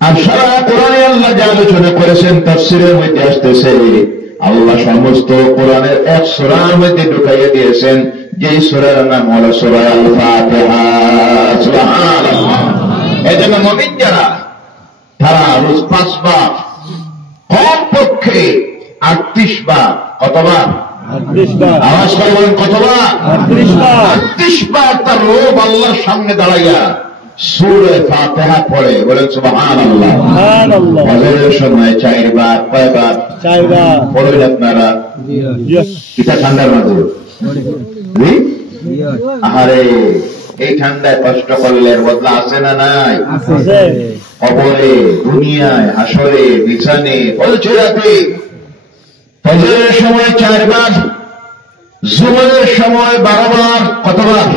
আর সারা কোরআনে আল্লাহ যে আলোচনা করেছেন তাফসীরের মধ্যে আসতেছে, আল্লাহ সমস্ত কোরআনের এক সূরার মধ্যে ঢুকাইয়ে দিয়েছেন, যে সূরার নাম হলো সূরা আল ফাতিহা। সুবহানাল্লাহ। এই জন্য মুমিন যারা তারা রোজ 5 বার, কমপক্ষে 38 বার, কতবার? 38 বার। আওয়াজ করে বলেন কতবার? 38 বার। 38 বার তার রব আল্লাহর সামনে দাঁড়াইয়া সূরা ফাতিহা পড়ে। বলেন সুবহানাল্লাহ। সুবহানাল্লাহ। ফজরের সময় 4 বার। কয়বার? 4 বার পড়েন আপনারা। এটা ঠান্ডার মাঝে। জি, আরে এই ঠান্ডায় কষ্ট করলে এর বদলা আছে না নাই? আছে। কবরে, দুনিয়ায়, হাসরে, বিছানে, পৌঁছাতে ফজরের সময় 4 বার, জুমার সময় 12 বার। কতবার?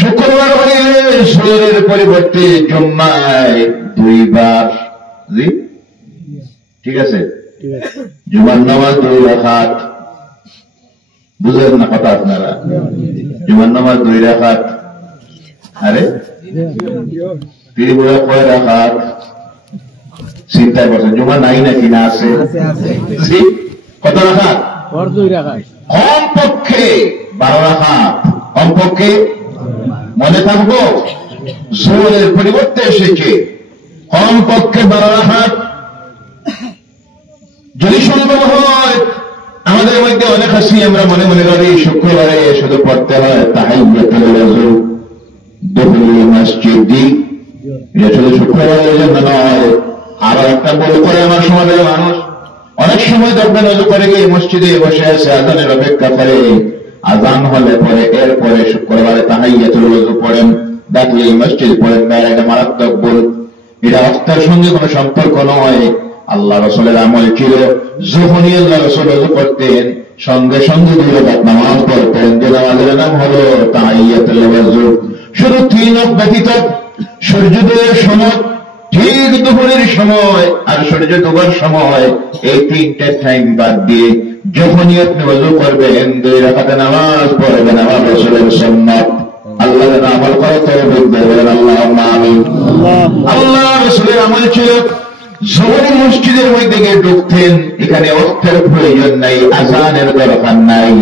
শুক্রবার হইলে সুরের পরিবর্তে জুম্মায় 2 বার। জি, ঠিক আছে। জুমার নামাজ 2 রাকাত। বুঝলেন না কথা আপনারা? জুমার নামাজ 2 রাকাত। আরে তিরিপুরা কয় রাকাত? চিন্তা করছেন জুমা নাই নাকি? না আছে। কত রাকাত? 2 রাকাত। কমপক্ষে 12 রাকাত। কমপক্ষে মনে থাকবো জোরের পরিবর্তে এসেছে কমপক্ষে 12 রাকাত। যদি সম্ভব হয়, আমাদের মধ্যে অনেক আছি আমরা মনে মনে করি শুক্রবারে শুধু পড়তে হয় তাহিয়াতুল ওযু দুখুল মসজিদি, এটা শুধু শুক্রবারের জন্য নয়। আবার একটা বল করে আমার সমাজের মানুষ অনেক সময় দেখবেন ওযু করে গিয়ে মসজিদে বসে আছে, আজানের অপেক্ষা করে, আজান হলে পরে এরপরে শুক্রবারে তাহিয়াতুল ওযু পড়েন, দেখলে মসজিদ পড়েন না। এটা মারাত্মক ভুল, এটা অর্থের সঙ্গে কোনো সম্পর্ক নয়। আল্লাহ রাসূলের আমল ছিল যখনই আল্লাহ রাসূল ওযু করতেন সঙ্গে সঙ্গে 2 রাকাত নামাজ পড়তেন, যে নামাজের নাম হলো তাহিয়াতুল ওযু। শুধু 3 ওয়াক্ত ব্যতীত সূর্যোদয়ের সময়, ঠিক দুপুরের সময় আর সূর্য ডোবার সময়, এই 3টা টাইম বাদ দিয়ে যখনই আপনি ওযু করবেন 2 রাকাতে নামাজ পড়বেন, আমার রাসূলের সুন্নাত। আল্লাহ যেন আমল করে তৌফিক দেন, আল্লাহুম্মা আমিন। আল্লাহ রাসূলের আমল ছিল যখনই মসজিদের মধ্যে গিয়ে ঢুকতেন, এখানে অর্থের প্রয়োজন নাই, আজানের দরকার নাই।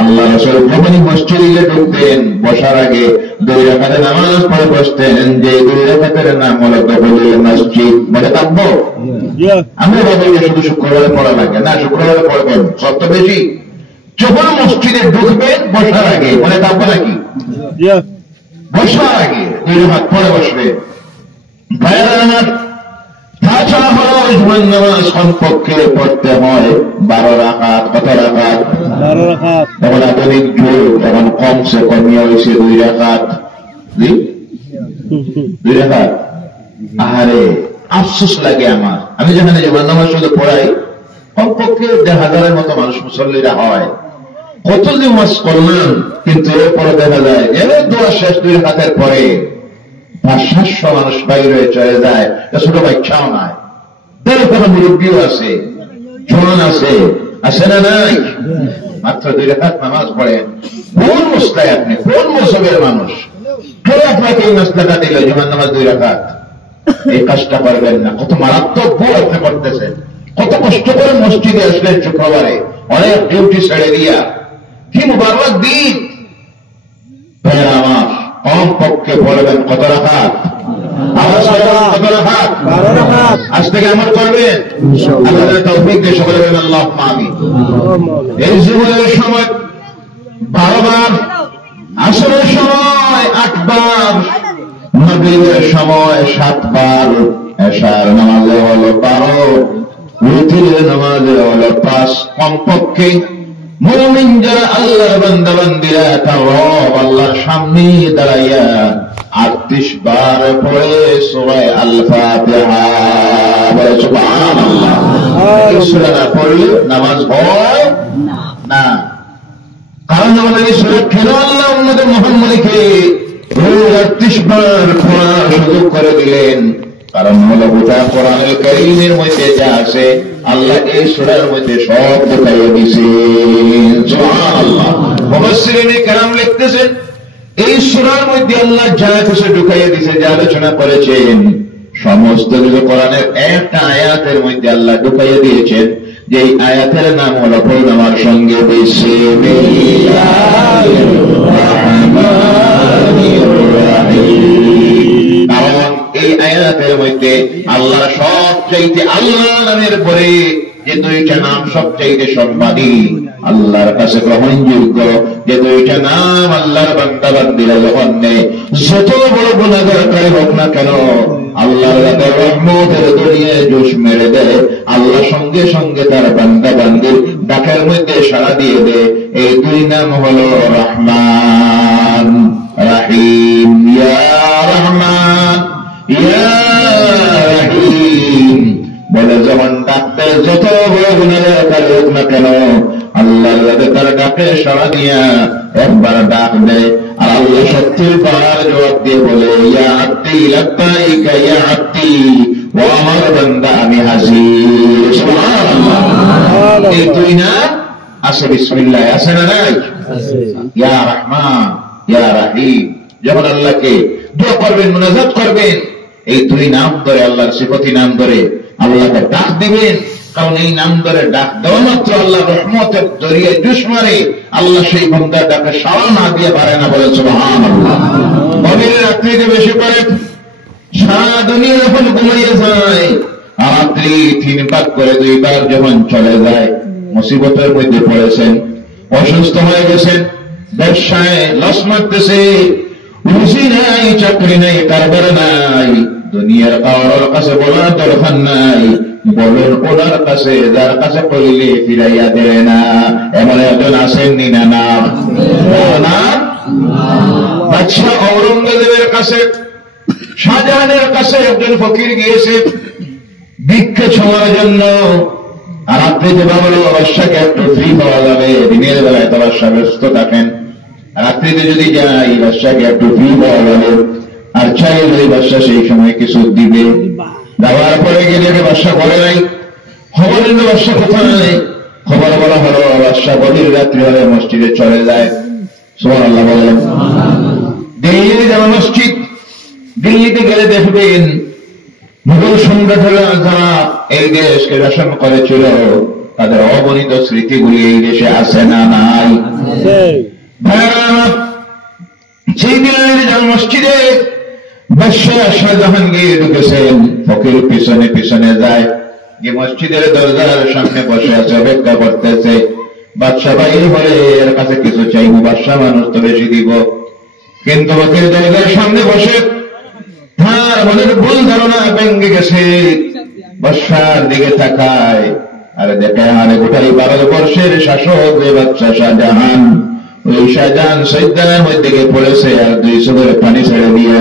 আল্লাহ রাসূল যখনই মসজিদে গিয়ে ঢুকতেন বসার আগে 2 রাকাতে নামাজ পড়ে বসতেন, যে 2 রাকাতের নাম হলো তাহিয়াতুল মসজিদ। মনে থাকবো? আমরা ভাবি যে শুধু শুক্রবারে পড়া লাগে না, শুক্রবারে পড়বেন, সব তো বেশি। যখন মসজিদে ঢুকবেন বসার আগে, মনে থাকবো নাকি? বসার আগে 2 রাকাত পড়ে বসবে। ভাইয়েরা আমার, তাছাড়া হলো জুমার নামাজ কমপক্ষে পড়তে হয় 12 রাকাত। কত রাকাত? 12 রাকাত। এখন আধুনিক যুগ, এখন কমসে কমিয়ে হয়েছে 2 রাকাত। 2 রাকাত। আরে আফসোস লাগে আমার, আমি যেখানে জুমার নামাজ শুধু পড়াই কমপক্ষে 1000-এর মতো মানুষ মুসল্লিরা হয়। কতদিন ওয়াজ করলাম, কিন্তু এরপরে দেখা যায় যে দোয়া শেষ 2 রাকাতের পরে 500-700 মানুষ বাইরে চলে যায়। ছোট বাচ্চাও নাই, তার কোনো মুরব্বীও আছে, জোয়ান আছে, আছে না নাই? মাত্র 2 রাকাত নামাজ পড়েন। কোন মসলায় আপনি, কোন মসবের মানুষ, কে আপনাকে এই মসলাটা দিল জুমার নামাজ 2 রাকাত? এই কাজটা করবেন না। কত মারাত্মক ভুল আপনি করতেছেন। কত কষ্ট করে মসজিদে আসলেন শুক্রবারে, অনেক ডিউটি ছেড়ে দিয়া, কি মুবারক দিন। ভাইয়েরা আমার, কমপক্ষে পড়বেন কত রাকাত? কত রাকাত? 12 রাকাত। আজ থেকে আমল করবেন, আল্লাহ তৌফিক দিয়ে সকলে বলেন আল্লাহুম্মা আমিন। এই যুগের সময় 12 বার, আসরের সময় 8 বার, মাগরিবের সময় 7 বার, এশার নামাজে হলো 12, উতরের নামাজে হলো 5। কমপক্ষে মুমিন যারা আল্লাহর বান্দা বান্দীরা, তার রব আল্লাহর সামনে দাঁড়াইয়া 38 বার পড়ে সূরা আল ফাতিহা। বলে সুবহানাল্লাহ। এই সূরা না পড়লে নামাজ হয় না। কারণ আমাদের এই সূরা কেন আল্লাহ উম্মত মুহাম্মদকে 38 বার পড়ার সুযোগ করে দিলেন? কারণ হলো গোটা কোরআনুল কারীমের মধ্যে যা আছে আল্লাহ এই সূরার মধ্যে সব দেখাইয়া দিয়েছেন। সুবহানাল্লাহ। মুফাসসিরিনে কেরাম লিখতেছেন, এই সূরার মধ্যে আল্লাহ যা কিছু ঢুকাইয়া দিয়েছে, যা আলোচনা করেছেন, সমস্ত কিছু কোরআনের একটা আয়াতের মধ্যে আল্লাহ ঢুকাইয়া দিয়েছেন, যে এই আয়াতের নাম হলো পূর্ণমার সঙ্গে বিসমিল্লাহির রাহমানির রাহিম। কারণ এই আয়াতের মধ্যে আল্লাহ সবচাইতে, আল্লাহ নামের পরে যে 2টা নাম সবচাইতে সম্মানী, আল্লাহর কাছে গ্রহণযোগ্য যে 2টা নাম, আল্লাহর বান্দা বান্দীরা যখন নেয়, যত বড় গুনাহগার হোক না কেন, আল্লাহর রহমতের দরিয়ায় জোশ মেরে দেয়। আল্লাহ সঙ্গে সঙ্গে তার বান্দা বান্দির ডাকের মধ্যে সাড়া দিয়ে দেয়। এই 2 নাম হলো রহমান রাহিম। ইয়া রহমান ইয়া রাহিম বলে যখন ডাকতে, যত বড় গুনাহগার হোক না কেন, আল্লাহর তার ডাকে সাড়া দিয়া একবার ডাক দেয়, আর আল্লাহ 70 বার জবাব দিয়ে বলে, ইয়া আব্দি লাব্বাইকা ইয়া আব্দি, ও আমার বান্দা আমি হাজির। সুবহানাল্লাহ। এই 2 নাম আছে বিসমিল্লাহ, আছে না নাই? ইয়া রহমান ইয়া রাহিম। যখন আল্লাহকে দোয়া করবেন, মুনাজাত করবেন, এই 2 নাম ধরে, আল্লাহর সিফাতি নাম ধরে আল্লাহকে ডাক দিবেন, কারণ এই নাম ধরে ডাক দেওয়া মাত্র আল্লাহ রহমতের দরিয়ায় জুস মারে, আল্লাহ সেই বান্দার ডাকে সাড়া না দিয়ে পারে না, বলে সুবহানাল্লাহ। গভীর রাত্রিতে বেশি করে সারা দুনিয়া যখন ঘুমিয়ে যায়, রাত্রি 3 ভাগ করে 2 ভাগ যখন চলে যায়, মুসিবতের মধ্যে পড়েছেন, অসুস্থ হয়ে গেছেন, ব্যবসায় লস মারতেছে, রুজি নাই, চাকরি নাই, কারবার নাই, দুনিয়ার কারোর কাছে বলার দরকার নাই, বলেন ওনার কাছে যার কাছে কইলে ফিরাইয়া দেয় না, এমন একজন আসেননি না? না, বাদশা ঔরঙ্গজেবের কাছে, শাহজাহানের কাছে একজন ফকির গিয়েছে ভিক্ষা ছোঁয়ার জন্য। আর আপনি যে ভাবলো বাদশাকে একটু ফ্রি পাওয়া যাবে, দিনের বেলায় তো বাদশা ব্যস্ত থাকেন, রাত্রিতে যদি যাই বাদশাকে একটু ফ্রি পাওয়া যাবে, আর চাইলে বাদশা সেই সময় কিছু দিবে। দেওয়ার পরে গেলে বাদশা করে নাই, খবর নিল বাদশা কোথায়, খবর বলা হলো বাদশা গভীর রাত্রি হলে মসজিদে চলে যায়। সুবহানাল্লাহ বলেন। দিল্লি যাওয়া মসজিদ, দিল্লিতে গেলে দেখবেন মুঘল সম্রাটেরা যারা এই দেশকে শাসন করেছিল তাদের অগণিত স্মৃতিগুলি এই দেশে আছে না নাই? সেই দিল্লির যাওয়া মসজিদে বাদশা শাহজাহান গিয়ে ঢুকেছেন, ফকির পিছনে পিছনে যায়, যে মসজিদের দরজার সামনে বসে আছে, অপেক্ষা করতেছে। বাদশা বাইরে হলে এর কাছে কিছু চাইব, বাদশা মানুষ তো বেশি দিব, কিন্তু ফকির দরজার সামনে বসে তার মনের ভুল ধারণা ভেঙে গেছে। বাদশার দিকে তাকায়, আরে দেখে আরে গোটাই ভারতবর্ষের শাসক বাদশা শাহজাহান, ওই শাহজাহান সৈদানের মধ্যে গিয়ে পড়েছে, আর 2 চোখের পানি ছেড়ে দিয়ে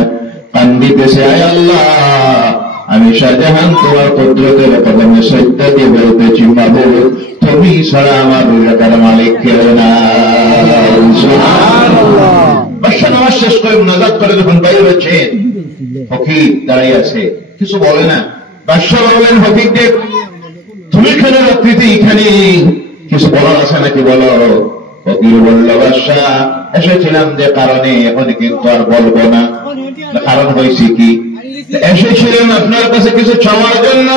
কান্দিতেছে, আয় আল্লাহ, আমি শাহজাহান তোমার কুদরতের কদমে সৈদা দিয়ে বলতেছি, মাবুদ তুমি ছাড়া আমার এলাকার মালিক কেউ না। সুবহানাল্লাহ। বাদশা নামাজ শেষ করে মুনাজাত করে যখন বাইরে হচ্ছেন, ফকির দাঁড়িয়ে আছে, কিছু বলে না। বাদশা বললেন, ফকিরকে তুমি কেন রাত্রিতে এখানে, কিছু বলার আছে নাকি বলো? ফকির বলল, বাদশা এসেছিলাম যে কারণে, এখন কিন্তু আর বলবো না। কারণ হয়েছে কি? এসেছিলাম আপনার কাছে কিছু চাওয়ার জন্য,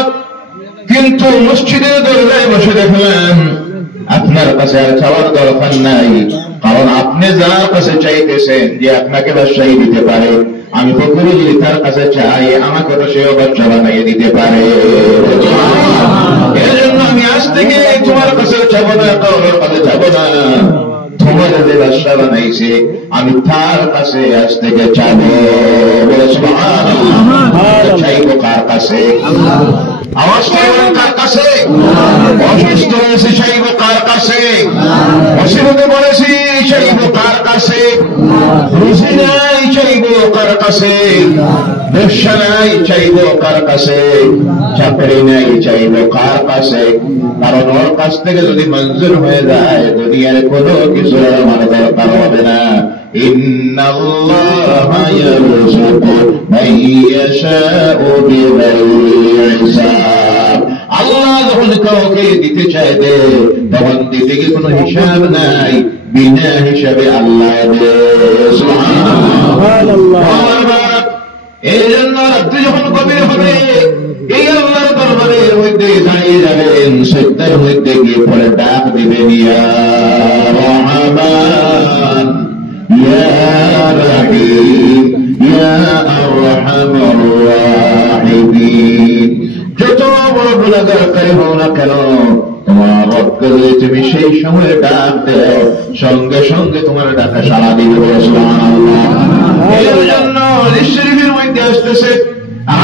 কিন্তু মসজিদের দরজায় বসে দেখলাম আপনার কাছে আর চাওয়ার দরকার নাই, কারণ আপনি যার কাছে চাইতেছেন যে আপনাকে ব্যবসায়ী দিতে পারে, আমি ফকির যদি তার কাছে চাই আমাকে তো সেও ব্যবসা বানাইয়ে দিতে পারে। এর জন্য আমি আজ থেকে তোমার কাছে চাবো না, কারোর কাছে যাবো না, তোমার যে ব্যবসা বানাইছে আমি তার কাছে আজ থেকে চাবো। বলে সুবহানাল্লাহ। চাইবো কার কাছে? আওয়াজ করবেন কার কাছে? অসুস্থ হয়েছে চাইবো কার কাছে? মুসিবতে পড়েছি চাইবো কার কাছে? রুজি নাই চাইবো কার কাছে? ব্যবসা নাই চাইবো কার কাছে? চাকরি নাই চাইবো কার কাছে? কারণ ওর কাছ থেকে যদি মঞ্জুর হয়ে যায় দুনিয়ার কোনো কিছু আমার দরকার হবে না। ইন্নাল্লাহা ইয়ারযুকু মান ইয়াশাউ বিগাইরি হিসাব। আল্লাহ যখন কাউকে দিতে চায় দে, তখন দিতে গিয়ে কোনো হিসাব নাই, বিনা হিসাবে আল্লাহ দেয়। সুবহানাল্লাহ। এই জন্য রাত্রি যখন গভীর হবে, এই আল্লাহর দরবারের মধ্যে দাঁড়িয়ে যাবেন, সত্যের মধ্যে গিয়ে পরে ডাক দিবেন, ইয়া রহমান ইয়া রহিম ইয়া আরহামার রাহিমিন। যত বড় গুনাহগারকারী হও না কেন, তোমার রবকে যদি তুমি সেই সময় ডাক দেও, সঙ্গে সঙ্গে তোমার ডাকে সাড়া দিবে। সুবহানাল্লাহ। এই জন্য শরীফের মধ্যে আসতেছে,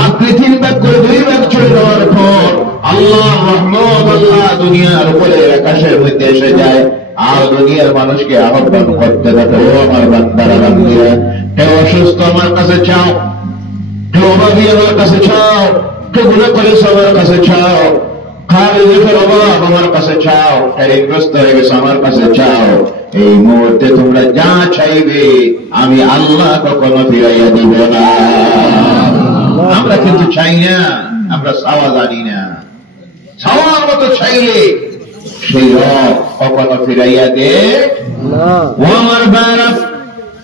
আপনি 3 ভাগ করে 2 ভাগ চলে যাওয়ার পর আল্লাহ রহমত, আল্লাহ দুনিয়ার উপরে আকাশের মধ্যে এসে যায়, আর দুনিয়ার মানুষকে আহ্বান করতে থাকে, ও আমার বান্দারা বান্দিরা, কেউ অসুস্থ আমার কাছে চাও, কেউ অভাবী আমার কাছে চাও, কেউ গুনাহ করেছে আমার কাছে চাও, খারিজের অভাব আমার কাছে চাও, ঋণগ্রস্ত হয়ে গেছে আমার কাছে চাও। এই মুহূর্তে তোমরা যা চাইবে আমি আল্লাহ কখনো ফিরাইয়া দিব না। আমরা কিন্তু চাই না, আমরা চাওয়া জানি না, চাওয়ার মতো চাইলে সেই রব কখনো ফিরাইয়া দে না। ও আমার বারা,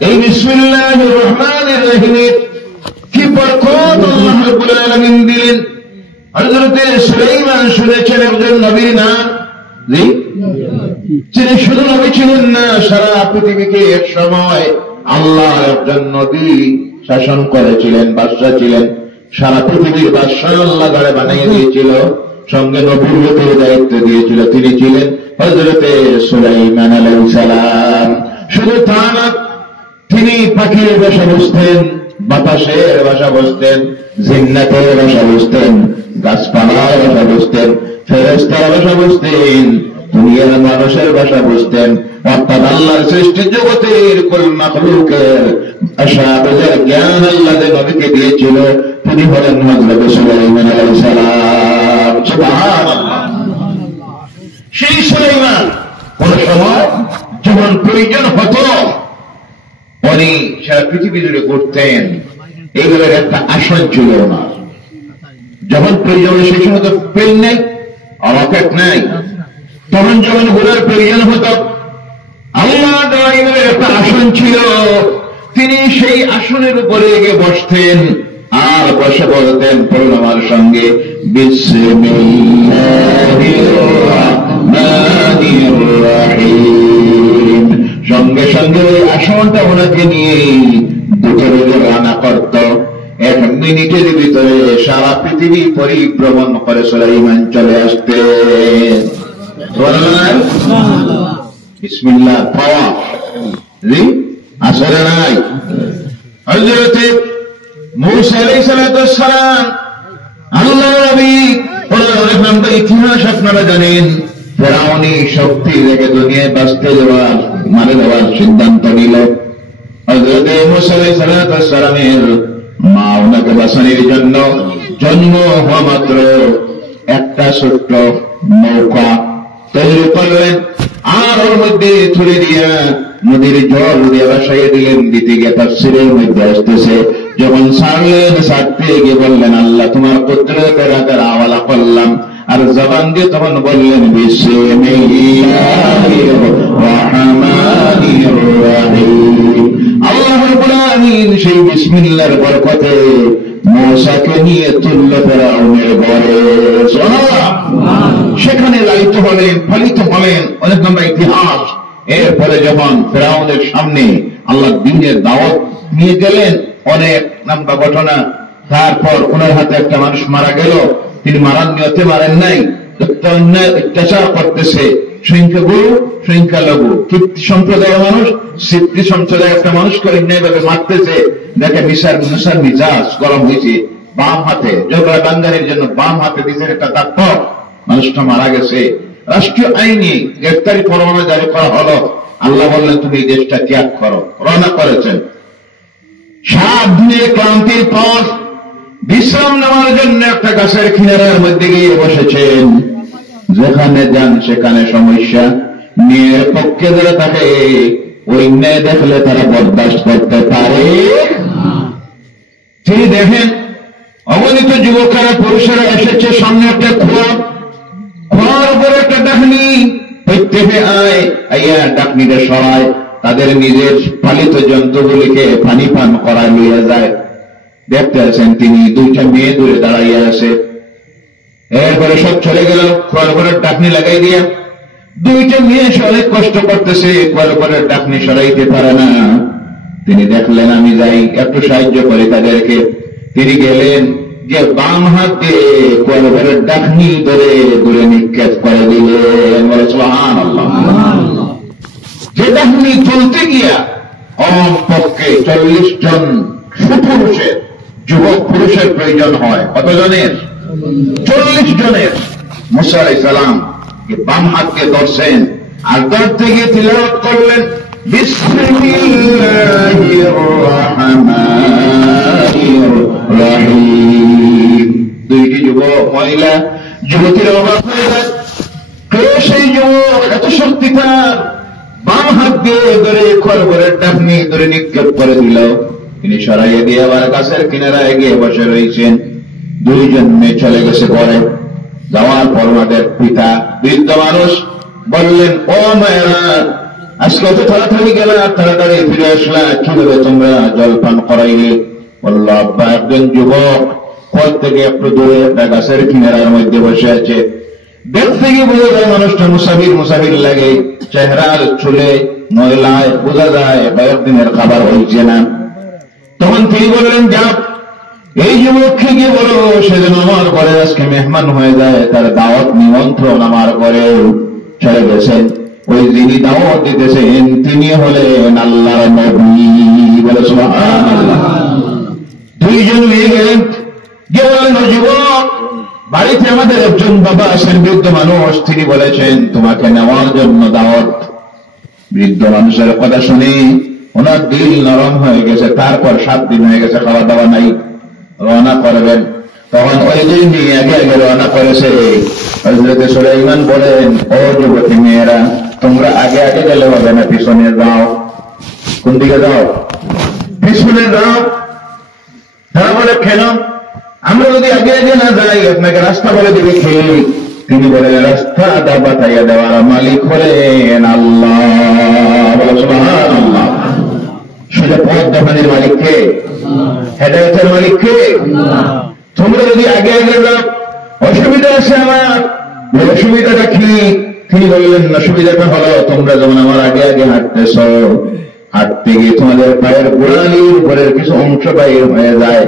এই বিসমিল্লাহির রহমানির রহিমের কি বরকত আল্লাহ রাব্বুল আলামিন দিলেন। হযরত সুলাইমান শুনেছেন একজন নবীর নাম, জি, তিনি শুধু নবী ছিলেন না, সারা পৃথিবীকে এক সময় আল্লাহর একজন নবী শাসন করেছিলেন, বাদশা ছিলেন। সারা পৃথিবীর বাদশা আল্লাহ গড়ে বানিয়ে দিয়েছিল, সঙ্গে নবুয়তের দায়িত্ব দিয়েছিল। তিনি ছিলেন হযরতে সুলাইমান আলাইহিস সালাম। শুধু তা না, তিনি পাখির ভাষা বুঝতেন, বাতাসের ভাষা বুঝতেন, জিন্নাতের ভাষা বুঝতেন, গাছপালার ভাষা বুঝতেন, ফেরেশতার ভাষা বুঝতেন, দুনিয়ার মানুষের ভাষা বুঝতেন। অর্থাৎ আল্লাহর সৃষ্টি জগতের কুল মাখলুকের আশাবের জ্ঞান আল্লাহ যে নবীকে দিয়েছিল, তিনি হলেন হযরত সুলাইমান আলাইহিস সালাম। সুবহানাল্লাহ। সেই সুলাইমান কোন সময় যখন প্রয়োজন হতো উনি সারা পৃথিবী জুড়ে ঘুরতেন। এইগুলোর একটা আসন ছিল ওনার। যখন প্রয়োজন, সেই সময় তো প্লেন নেই, রকেট নাই, তখন যখন ঘোরার প্রয়োজন হতো আল্লাহ দয়ালের একটা আসন ছিল, তিনি সেই আসনের উপরে গিয়ে বসতেন আর বসে বলতেন পূর্ণমার সঙ্গে বিসমিল্লাহির রাহমানির রাহিম। সঙ্গে সঙ্গে ওই আসনটা ওনাকে নিয়ে দুটো রানা করত। 1 মিনিটের ভিতরে সারা পৃথিবী পরিভ্রমণ করে সুলাইমান চলে আসতেন। বিসমিল্লাহ পাওয়া আসলে নাই। হযরত মূসা আলাইহিস সালাম আল্লাহর নবী, অনেক নামটা ইতিহাস আপনারা জানেন। ফেরাউনি শক্তি রেখে দুনিয়ায় বাঁচতে যাওয়ার, মারে যাওয়ার সিদ্ধান্ত নিল। হযরত মূসা আলাইহিস সালামের মা ওনাকে বাঁচানোর জন্য জন্ম হওয়া মাত্র একটা ছোট্ট নৌকা তৈরি করলেন, আর ওর মধ্যে ছুড়ে দিয়া নদীর জল দিয়ে ভাসাইয়ে দিলেন। দিতে গিয়ে তাফসীরের মধ্যে আসতেছে, যখন ছাড়লেন, ছাড়তে গিয়ে বললেন আল্লাহ তোমার কুদরতের আকার আওয়ালা করলাম, আর জবান দিয়ে তখন বললেন বিসমিল্লাহির রাহমানির রাহিম। আল্লাহ রাব্বুল আলামিন সেই বিসমিল্লাহর বরকতে মূসাকে নিয়ে তুলল ফেরাউনের ঘরে। সুবহানাল্লাহ। সেখানে লালিত হলেন, ফলিত হলেন অনেক লম্বা ইতিহাস। এরপরে যখন ফেরাউনের সামনে আল্লাহ দ্বীনের দাওয়াত নিয়ে গেলেন, অনেক লম্বা ঘটনা। তারপর ওনার হাতে একটা মানুষ মারা গেল, তিনি মারার নিয়তে মারেন নাই, অত্যাচার করতেছে। সংখ্যা গুরু, সংখ্যা লঘু, তৃপ্তি সম্প্রদায়ের মানুষ, তৃপ্তি সম্প্রদায়ের একটা মানুষকে অন্যায়ভাবে মারতেছে। দেখে মিশার মিজাজ গরম হয়েছে, বাম হাতে ঝগড়া দাঙ্গানির জন্য বাম হাতে দিচ্ছেন একটা দাপ্তর, মানুষটা মারা গেছে। রাষ্ট্রীয় আইনে গ্রেফতারি পরোয়ানা জারি করা হলো। আল্লাহ বললেন তুমি এই দেশটা ত্যাগ করো। রওনা করেছেন। 7 দিনের ক্লান্তির পর বিশ্রাম নেওয়ার জন্য একটা গাছের কিনারার মধ্যে গিয়ে বসেছেন। যেখানে যান সেখানে সমস্যা, মেয়ের পক্ষে ধরে থাকে, ওই মেয়ে দেখলে তারা বরদাস্ত করতে পারে। তিনি দেখেন অগণিত যুবকেরা, পুরুষেরা এসেছে, সামনে একটা খোয়ার উপরে একটা ডাকনি, প্রত্যেকে আয় আইয়া ডাকনিটা সরায়, তাদের নিজের পালিত জন্তুগুলিকে পানি পান করায় লইয়া যায়। দেখতে আছেন তিনি 2টা মেয়ে দূরে দাঁড়াইয়া আছে। এরপরে সব চলে গেল, খোয়ার উপরে ডাকনি লাগাই দিয়া 2টা মেয়ে অনেক কষ্ট করতেছে, খোয়ার উপরে ডাকনি সরাইতে পারে না। তিনি দেখলেন আমি যাই, একটু সাহায্য করি তাদেরকে। তিনি গেলেন, যে বাম হাত দিয়ে খোয়ার উপরে ডাকনি ধরে দূরে নিক্ষেপ করে দিলেন। সুবহানাল্লাহ। যে ডাকনি চলতে গিয়া কমপক্ষে 40 জন সুপুরুষের, যুবক পুরুষের প্রয়োজন হয়। কতজনের? 40 জনের। মূসা আলাইহিস সালাম বাম হাতকে ধরছেন, আর ধরতে গিয়ে তিলাওয়াত করলেন বিসমিল্লাহির রাহমানির রাহিম। 2টি যুবক মহিলা, যুবতীরা অবাক হয়ে যায়, সেই যুবক এত শক্তি তার, বাম হাত দিয়ে ধরে খড়বড়ের ডাকনি ধরে নিক্ষেপ করে দিল। তিনি সরাইয়ে দিয়ে আবার গাছের কিনারায় গিয়ে বসে রয়েছেন। 2 জন মেয়ে চলে গেছে পরে। যাওয়ার পর আমাদের পিতা বৃদ্ধ মানুষ বললেন, ও মায়েরা, আজকে তো তাড়াতাড়ি গেল, তাড়াতাড়ি ফিরে আসলা, কিভাবে তোমরা জলপান করাইলে? বলল, আব্বা, একজন যুবক পথ থেকে একটু দূরে একটা গাছের কিনারার মধ্যে বসে আছে। দেখতে গিয়ে বোঝা যায় মানুষটা মুসাফির লাগে, চেহারার চুলে ময়লায় বোঝা যায় কয়েকদিনের খাবার হয়েছে না। তখন তিনি বললেন, যা এই যুবককে গিয়ে বলো সে যেন আমার ঘরে আজকে মেহমান হয়ে যায়, তার দাওয়াত নিমন্ত্রণ আমার ঘরে চলে গেছেন। ওই যিনি দাওয়াত দিতেছেন তিনি হলেন আল্লাহর নবী। বলে সুবহানাল্লাহ। দুইজন নিয়ে গেলেন, গিয়ে বললেন, যুবক বাড়িতে আমাদের একজন বাবা আছেন, বৃদ্ধ মানুষ, তিনি বলেছেন তোমাকে নেওয়ার জন্য দাওয়াত। বৃদ্ধ মানুষের কথা শুনে ওনার দিল নরম হয়ে গেছে। তারপর 7 দিন হয়ে গেছে, খাওয়া দাওয়া নাই, রওনা করবেন। তখন ওই দিন আগে রওনা করেছে। হযরত সুলাইমান বলেন, ও যুবতী মেয়েরা, তোমরা আগে গেলে হবে না, পিছনে যাও। কোন দিকে যাও? পিছনে যাও। তারা বলে, কেন? আমরা যদি আগে না যাই আপনাকে রাস্তা বলে দেবে কে? তিনি বলেন, রাস্তা বাতাইয়া দেওয়ার মালিক হলেন আল্লাহ। বলে সুবহানাল্লাহ। সেটা পথ দেখানোর মালিক কে? হেদায়েতের মালিক কে? তোমরা যদি আগে যাও, অসুবিধা আছে আমার। অসুবিধাটা কি? তিনি বললেন, অসুবিধাটা হলো তোমরা যেমন আমার আগে হাঁটতেছ, হাঁটতে গিয়ে তোমাদের পায়ের গোড়ালির উপরের কিছু অংশ বাইর হয়ে যায়,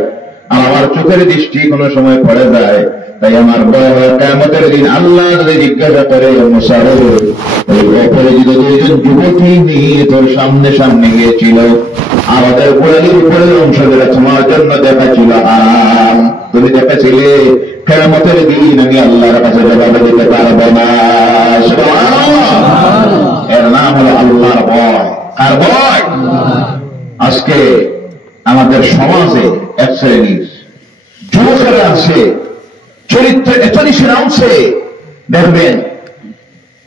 আর আমার চোখের দৃষ্টি কোনো সময় পড়ে যায়। তাই আমার ভয় হয় কিয়ামতের দিন আল্লাহ যদি জিজ্ঞাসা করে, মুসা ওই অপরিচিত 2জন যুবতী নিয়ে তোর সামনে গিয়েছিল, আমাদের গোড়ালির উপরের অংশ যেটা তোমার জন্য দেখা ছিল হারাম, তুমি দেখাছিলে, কিয়ামতের দিন আমি আল্লাহর কাছে জবাব দিতে পারবো না। এর নাম হলো আল্লাহর ভয়। আর ভয় আজকে আমাদের সমাজে এক শ্রেণীর যুবকেরা আছে, চরিত্র এত নিচের অংশে দেখবেন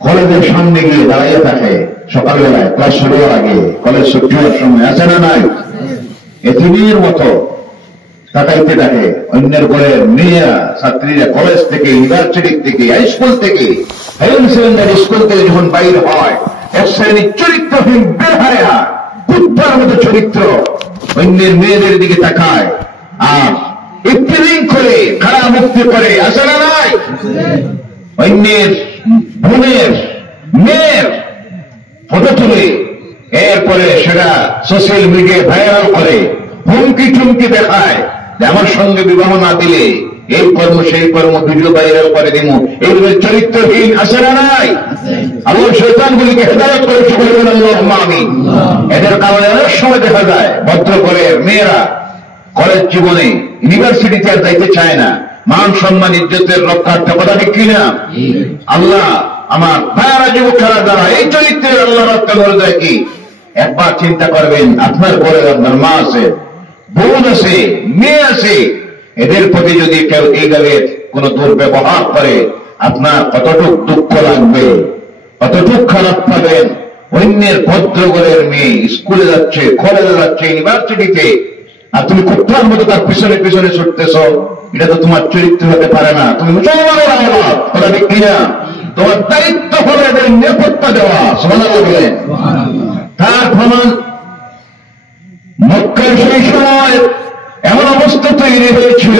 কলেজের সামনে গিয়ে দাঁড়িয়ে থাকে সকালবেলায়, ক্লাস শুরু হওয়ার আগে, কলেজ ছুটি হওয়ার সময়, আছে না নাই? এতিমের মতো তাকাইতে থাকে। অন্যের ঘরের মেয়েরা, ছাত্রীরা কলেজ থেকে, ইউনিভার্সিটি থেকে, হাই স্কুল থেকে, হায়ার সেকেন্ডারি স্কুল থেকে যখন বাইর হয়, এক শ্রেণীর চরিত্রহীন বেহায়া কুত্তার মতো চরিত্র অন্যের মেয়েদের দিকে তাকায় আর ইফতিলিং করে, খারাপ মুক্তি করে, আছে না নাই? অন্যের বোনের মেয়ের ফটো তুলে এরপরে সেটা সোশ্যাল মিডিয়ায় ভাইরাল করে, হুমকি চুমকি দেখায় যে আমার সঙ্গে বিবাহ না দিলে এই কর্ম সেই কর্ম ভিডিও ভাইরাল করে দিব। এইগুলো চরিত্রহীন, আছে না নাই? আল্লাহ শয়তানগুলিকে হেদায়েত করেছে, বলবেন আল্লাহুম্মা আমিন। এদের কারণে অনেক সময় দেখা যায় ভদ্র করে মেয়েরা কলেজ জীবনে, ইউনিভার্সিটিতে আর যাইতে চায় না, মান সম্মান ইজ্জতের রক্ষার্থে। কথা ঠিক কিনা? আল্লাহ আমার ভাইয়ারা, যুবকেরা যারা এই চরিত্রের আল্লাহ রক্ষা করে দেয় কি, একবার চিন্তা করবেন, আপনার ঘরে আপনার মা আছে, বোন আছে, মেয়ে আছে, এদের প্রতি যদি কেউ এইভাবে কোন দুর্ব্যবহার করে, আপনার কতটুক দুঃখ লাগবে, কতটুক খারাপ পাবেন। অন্যের ভদ্র ঘরের মেয়ে স্কুলে যাচ্ছে, কলেজে যাচ্ছে, ইউনিভার্সিটিতে, আর তুমি কুত্তার মতো তার পিছনে ছুটতেছ, এটা তো তোমার চরিত্র হতে পারে না। তুমি মুসলমানের আওলাদ, কথা ঠিক কিনা? তোমার দায়িত্ব হলো এদের নিরাপত্তা দেওয়া। সুবহানাল্লাহ বলেন। তার প্রমাণ মক্কার সেই সময় এমন অবস্থা তৈরি হয়েছিল,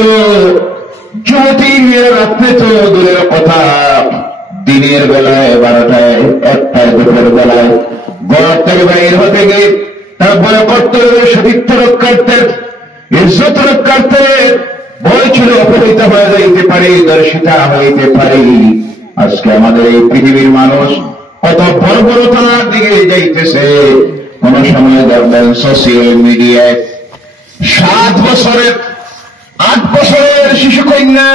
যুবতী মেয়েরা রাত্রে তো দূরের কথা, দিনের বেলায় 12টায়, 1টায়, দুপুরের বেলায় ঘর থেকে বাইর হতে গিয়ে তারপরে কর্তব্য সতীর্থ রক্ষার্থে, ইজ্জত রক্ষার্থে ভয় ছিল অপহৃত হয়ে যাইতে পারে, দর্শিতা হইতে পারে। আজকে আমাদের এই পৃথিবীর মানুষ কত বর্বরতার দিকে যাইতেছে। কোন সময় দেখবেন সোশ্যাল মিডিয়ায় 7 বছরের 8 বছরের শিশু কন্যা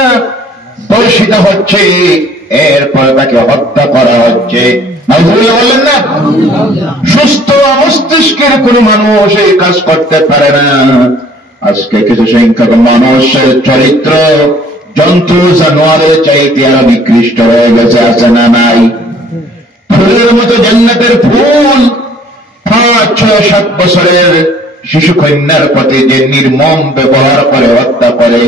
দর্শিত হচ্ছে, এরপর তাকে হত্যা করা হচ্ছে। বললেন না, সুস্থ মস্তিষ্কের কোন মানুষ এই কাজ করতে পারে না। আজকে কিছু সংখ্যক মানুষের চরিত্র জন্তু জানোয়ারের চাইতে আরো নিকৃষ্ট হয়ে গেছে, আছে না নাই? ফুলের মতো জান্নাতের ফুল 5, 6, 7 বছরের শিশু কন্যার প্রতি যে নির্মম ব্যবহার করে, হত্যা করে,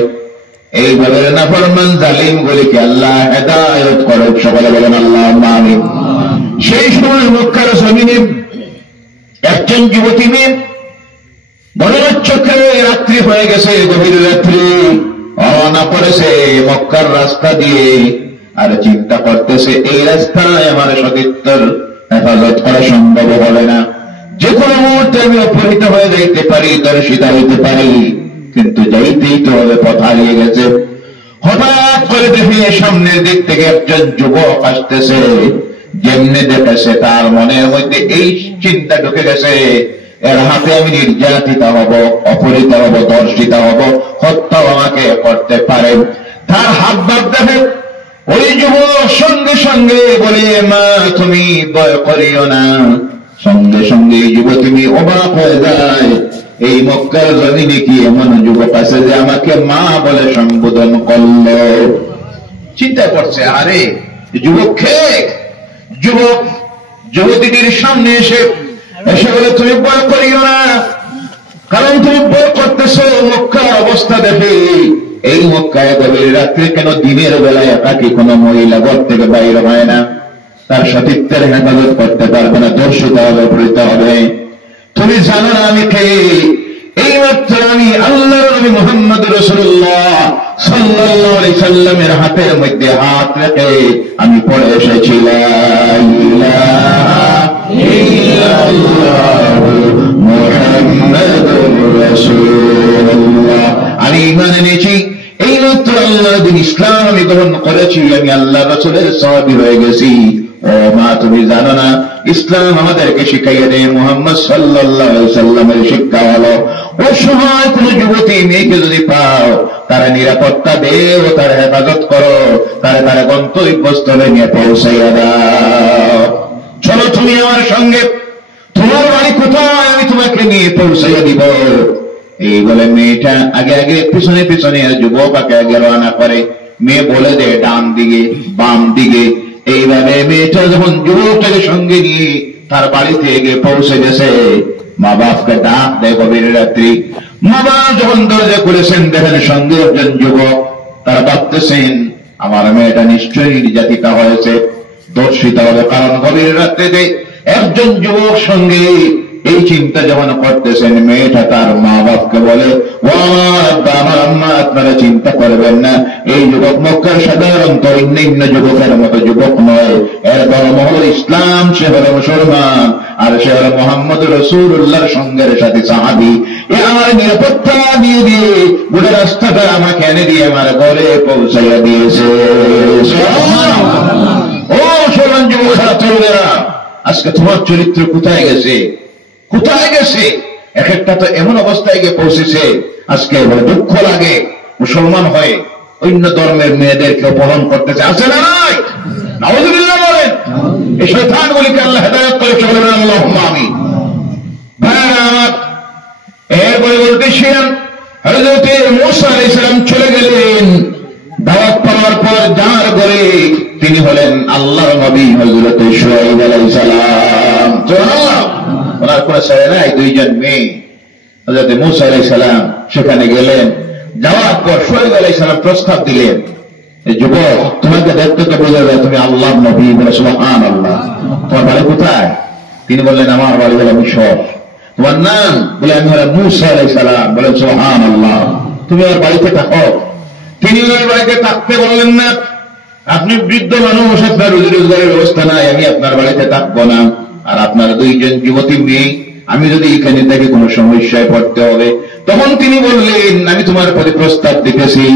এইভাবে নাফরমান জালিম গুলিকে আল্লাহ হেদায়েত করে। সকলে বলেন আল্লাহুম্মা আমিন। সেই সময় মক্কার জমিনে একজন যুবতী মেয়ে গণনাচক্রে, রাত্রি হয়ে গেছে, গভীর রাত্রি, রওনা করেছে মক্কার রাস্তা দিয়ে, আর চিন্তা করতেছে এই রাস্তায় আমার সতীর্থর হেফাজত করা সম্ভব হবে না, যে কোনো মুহূর্তে আমি অপহৃত হয়ে যাইতে পারি, দর্শিতা হইতে পারি, কিন্তু যাইতেই তো হবে, পথ হারিয়ে গেছে। হঠাৎ করে দেখি সামনের দিক থেকে একজন যুবক আসতেছে। যেমনি দেখেছে তার মনের মধ্যে এই চিন্তা ঢুকে গেছে, এর হাতে আমি নির্যাতিত হব, অপহৃত হব, দর্শিত হব, হত্যাও আমাকে করতে পারে। তার হাত ভাব দেখে ওই যুবক সঙ্গে সঙ্গে বলে, মা তুমি ভয় করিও না। সঙ্গে সঙ্গে এই যুবতী অবাক হয়ে যায়, এই মক্কার জমিনে কি এমন যুবক আছে যে আমাকে মা বলে সম্বোধন করল। চিন্তা করছে, আরে যুবক খেয়ে যুবক যুবতীটির সামনে এসে বলে, তুমি ভয় করিও না, কারণ তুমি ভয় করতেছো মক্কার অবস্থা দেখে। এই মক্কায় গভীর রাত্রে কেন দিনের বেলায় একাকি কোনো মহিলা ঘর থেকে বাইরে হয় না, তার সতীত্বের হেফাজত করতে পারবে না, দর্শিত হবে, অপহৃত হবে। তুমি জানো না আমি কে? এই মাত্র আমি আল্লাহর নবী মুহাম্মদ রাসূলুল্লাহ সাল্লাল্লাহু আলাইহি সাল্লামের হাতের মধ্যে হাত রেখে আমি পড়ে এসেছি, লা ইলাহা ইল্লাল্লাহু মুহাম্মাদুর রাসূলুল্লাহ। আমি ঈমান এনেছি, এই মাত্র আল্লাহর দ্বীন ইসলাম আমি গ্রহণ করেছি, আমি আল্লাহ রাসূলের সাহাবী হয়ে গেছি। ও মা, তুমি জানো না ইসলাম আমাদেরকে শিখাইয়া দেয় মুহাম্মদ সাল্লাল্লাহু আলাইহি সাল্লামের শিক্ষা হলো, ও সময় কোন যুবতী মেয়েকে যদি পাও, তারা নিরাপত্তা দেও, তার হেফাজত করো, তারা গন্তব্যস্থলে নিয়ে পৌঁছাইয়া দাও। চলো তুমি আমার সঙ্গে, তোমার বাড়ি কোথায় আমি তোমাকে নিয়ে পৌঁছাইয়া দিব। এই বলে মেয়েটা আগে আগে পিছনে পিছনে, যুবক আগে আগে রওনা করে। মেয়ে বলে দে ডান দিকে, বাম দিকে। এইভাবে মেয়েটা যখন যুবকটাকে সঙ্গে নিয়ে তার বাড়িতে গিয়ে পৌঁছে গেছে, মা বাপকে ডাক দেয় গভীর রাত্রি। মা বাপ যখন দরজা খুলেছেন, দেখেন সঙ্গে একজন যুবক। তারা ভাবতেছেন আমার মেয়েটা নিশ্চয়ই নির্যাতিতা হয়েছে, দর্শিত হবে, কারণ গভীর রাত্রিতে একজন যুবক সঙ্গে। এই চিন্তা যখন করতেছেন, মেয়েটা তার মা বাপকে বলে, ও আমার আম্মা, আপনারা চিন্তা করবেন না, এই যুবক মক্কার সাধারণত অন্যান্য যুবকের মতো যুবক নয়, এর ধর্ম হল ইসলাম, সে হল মুসলমান, আর সে হল মুহাম্মদ রাসূলুল্লাহর সঙ্গের সাথে সাহাবী। এ আমার নিরাপত্তা দিয়ে দিয়ে গোটা রাস্তাটা আমাকে এনে দিয়ে আমার ঘরে পৌঁছাইয়া দিয়েছে। ও মুসলমান যুবকেরা, তরুণেরা, আজকে তোমার চরিত্র কোথায় গেছে, কোথায় গেছে? এক একটা তো এমন অবস্থায় গিয়ে পৌঁছেছে, আজকে দুঃখ লাগে। মুসলমান হয়ে অন্য ধর্মের মেয়েদেরকে অপহরণ করতেছে, আছে না নাই? নাউযুবিল্লাহ বলেন। এই শয়তানগুলিকে আল্লাহ হেদায়েত করে চলে বলেন আল্লাহুম্মা আমিন। ভাইরা আমার, এরপরে বলতেছিলেন হযরত মূসা আলাইহিস সালাম চলে গেলেন দাওয়াত পাওয়ার পর, যার ঘরে তিনি হলেন আল্লাহর নবী হযরত শুআয়ব আলাইহিস সালাম। সুবহানাল্লাহ। ওনার কোন ছেলে নাই, দুইজন মেয়ে। হযরত মূসা আলাইহিস সালাম সেখানে গেলেন। যাওয়ার পর শুআয়ব আলাইহিস সালাম প্রস্তাব দিলেন, এই যুবক, তোমাকে দেখতে তো বোঝা যায় তুমি আল্লাহর নবী। বলে সুবহানাল্লাহ। তোমার বাড়ি কোথায়? তিনি বললেন আমার বাড়ি হলো মিশর। তোমার নাম? বলে আমি হলাম মূসা আলাইহিস সালাম। বলেন সুবহানাল্লাহ। তুমি আমার বাড়িতে থাকো। তিনি ওনার বাড়িতে থাকতে বললেন না, আপনি বৃদ্ধ মানুষ, আপনার রুজি রোজগারের ব্যবস্থা নাই, আমি আপনার বাড়িতে থাকবো না। আর আপনার দুইজন যুবতী মেয়ে, আমি যদি এখানে থেকে কোনো সমস্যায় পড়তে হবে। তখন তিনি বললেন, আমি তোমার প্রতি প্রস্তাব দিতেছি,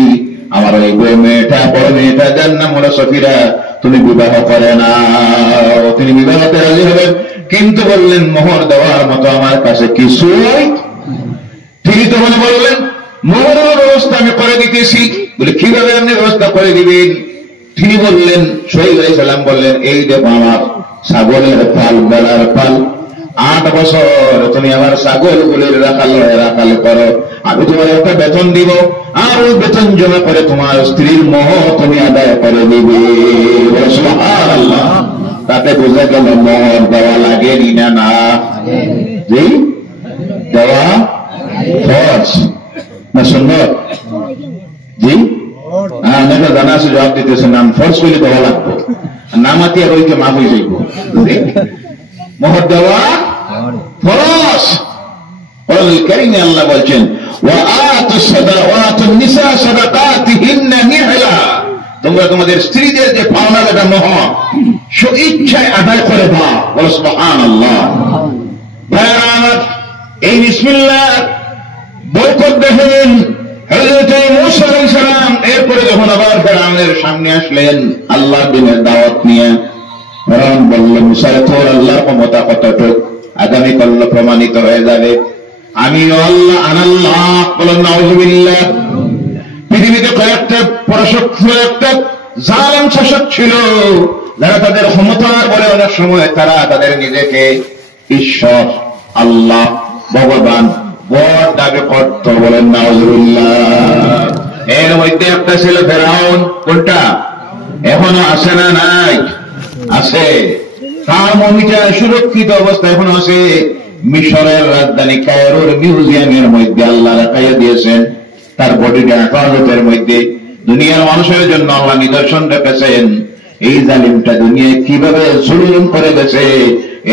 আমার ওই মেয়েটা, বড় মেয়েটা, যার নাম হলো সফিরা, তুমি বিবাহ করে না। তিনি বিবাহতে রাজি হবেন, কিন্তু বললেন মোহর দেওয়ার মতো আমার কাছে কিছুই। তিনি তখন বললেন, মোহরের ব্যবস্থা আমি করে দিতেছি। বলে কিভাবে আপনি ব্যবস্থা করে দিবেন? তিনি বললেন, শুআয়ব আলাইহিস সালাম বললেন, এই দেখো আমার ছাগলের পাল, বেলার পাল, 8 বছর তুমি আমার ছাগলগুলির রাখাল করো, আমি তোমার একটা বেতন দিব, আর ওই বেতন জমা করে তোমার স্ত্রীর মোহর তুমি আদায় করে দিবে। সুবহানাল্লাহ। তাতে বোঝা গেল মোহর দেওয়া লাগেনি না? না, জি, দেওয়া ফরজ না সুন্নত? জি, আপনাকে জানা আছে, জবাব দিতেছে নাম ফরজ করলে দেওয়া লাগবে, নামাতি আর ওইকে মাফ হয়ে যাইব। মোহর দেওয়া ফরজ। কোরআনুল কারীমে আল্লাহ বলছেন, তোমরা তোমাদের স্ত্রীদের যে পাওনা যেটা মহ ইচ্ছায় আদায় করে দাও। বলো সুবহানাল্লাহ। এই বিসমিল্লাহ বরকত দেখেন হযরত মূসা আলাইহিস সালাম এরপরে যখন আবার ফেরাউনের সামনে আসলেন আল্লাহর দ্বীনের দাওয়াত নিয়ে, ফেরাউন বলল, মূসা তোর আল্লাহর ক্ষমতা কতটুক? আগামীকাল প্রমাণিত হয়ে যাবে। আমিও আল্লাহ আনাল্লাহ। বলেন নাউযুবিল্লাহ। পৃথিবীতে কয়েকটা কয়েকটা জালেম শাসক ছিল যারা তাদের ক্ষমতার বলে অনেক সময় তারা তাদের নিজেকে ঈশ্বর, আল্লাহ, ভগবান বড় দাবি করত। বলেন নাউযুবিল্লাহ। এর মধ্যে একটা ছিল ফেরাউন। কোনটা? এখনো আছে না নাই? আছে। তার মমিটা সুরক্ষিত অবস্থা এখনো আছে মিশরের রাজধানী কায়রোর মিউজিয়ামের মধ্যে আল্লাহ রাখাইয়া দিয়েছেন। তার বডিটা হেফাজতের মধ্যে। দুনিয়ার মানুষের জন্য আল্লাহ নিদর্শন রেখেছেন এই জালিমটা দুনিয়ায় কিভাবে জুলুম করে গেছে।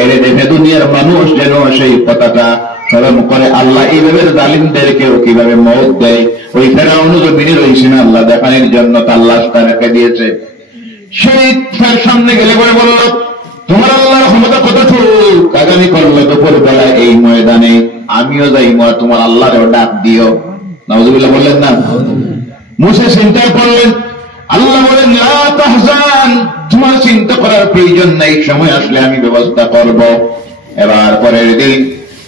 এর দেখে দুনিয়ার মানুষ যেন সেই কথাটা স্মরণ করে আল্লাহ এইভাবে জালিমদেরকেও কিভাবে মওত দেয়। ওই ফেরাউন জমিনে রয়েছে না আল্লাহ দেখানোর জন্য তার লাশটা রেখে দিয়েছে। সেই তার সামনে গেলে পরে বলল, তোমার আল্লাহর ক্ষমতা কতটুক? আগামী করল দুপুর বেলায় এই ময়দানে আমিও যাইব, তোমার আল্লাহরেও ডাক দিও। নাউযুবিল্লাহ বললেন না? মূসা চিন্তা করলেন। আল্লাহ বলেন, লা তাহজান, তোমার চিন্তা করার প্রয়োজন নাই, সময় আসলে আমি ব্যবস্থা করব। এবার পরের দিন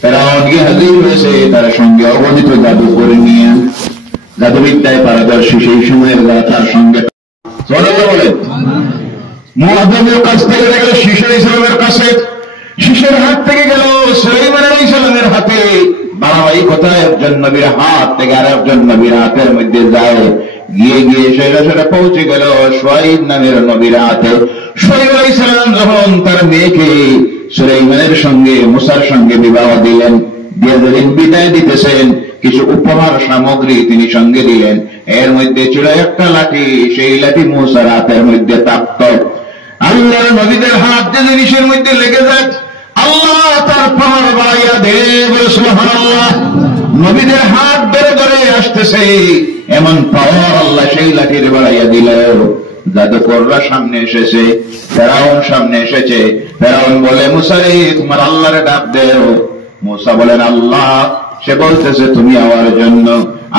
ফেরাউন গিয়ে হাজির হয়েছে তার সঙ্গে অগণিত জাদুকর নিয়ে, জাদুবিদ্যায় পারদর্শী সেই সময়ের তার সঙ্গে। বলেন মুআযযামের কাছ থেকে গেল শিশু ইসলামের কাছে, শিশুর হাত থেকে গেল সুলাইমান আলাইহিস সালামের হাতে। ধারাবাহিকতা একজন নবীর হাত থেকে আর একজন নবীর হাতের মধ্যে যায়, গিয়ে গিয়ে সেটা পৌঁছে গেল শুআইব নামের নবীর হাতে। শুআইব আলাইহিস সালাম যখন তার মেয়েকে সুলাইমানের সঙ্গে মূসার সঙ্গে বিবাহ দিলেন, দিয়ে যখন বিদায় দিতেছেন কিছু উপহার সামগ্রী তিনি সঙ্গে দিলেন। এর মধ্যে ছিল একটা লাঠি, সেই লাঠি মূসার হাতের মধ্যে থাকত। আল্লাহর নবীদের হাত যে জিনিসের মধ্যে লেগে যায় আল্লাহ তার পাওয়ার বাড়াইয়া দেব। সুবহানাল্লাহ। নবীদের হাত ধরে ধরে আসতেছে এমন পাওয়ার আল্লাহ সেই লাঠির বাড়াইয়া দিল। জাদুকররা সামনে এসেছে, ফেরাউন সামনে এসেছে। ফেরাউন বলে, মূসা রে তোমার আল্লাহরে ডাক দেও। মূসা বলেন, আল্লাহ সে বলতেছে তুমি আমার জন্য।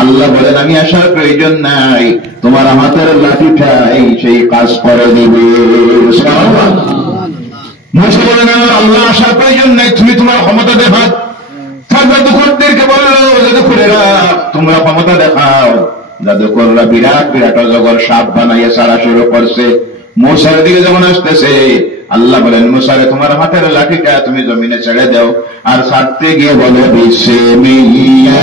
আল্লাহ বলেন, আমি আসার প্রয়োজন নাই, তোমার হাতের লাঠিটাই সেই কাজ করে দিবে। মূসা বলেন, আমার আল্লাহ আসার প্রয়োজন নাই, তুমি তোমার ক্ষমতা দেখাও। জাদুকরদেরকে বললো, জাদুকরেরা তোমরা ক্ষমতা দেখাও। জাদুকররা বিরাট বিরাট অজগর সাপ বানাইয়া ছাড়া শুরু করছে। মূসার দিকে যখন আসতেছে আল্লাহ বলেন, মূসা রে তোমার হাতের লাঠিটা তুমি জমিনে ছেড়ে দাও। আর ছাড়তে গিয়ে বলে, বিসমিল্লাহির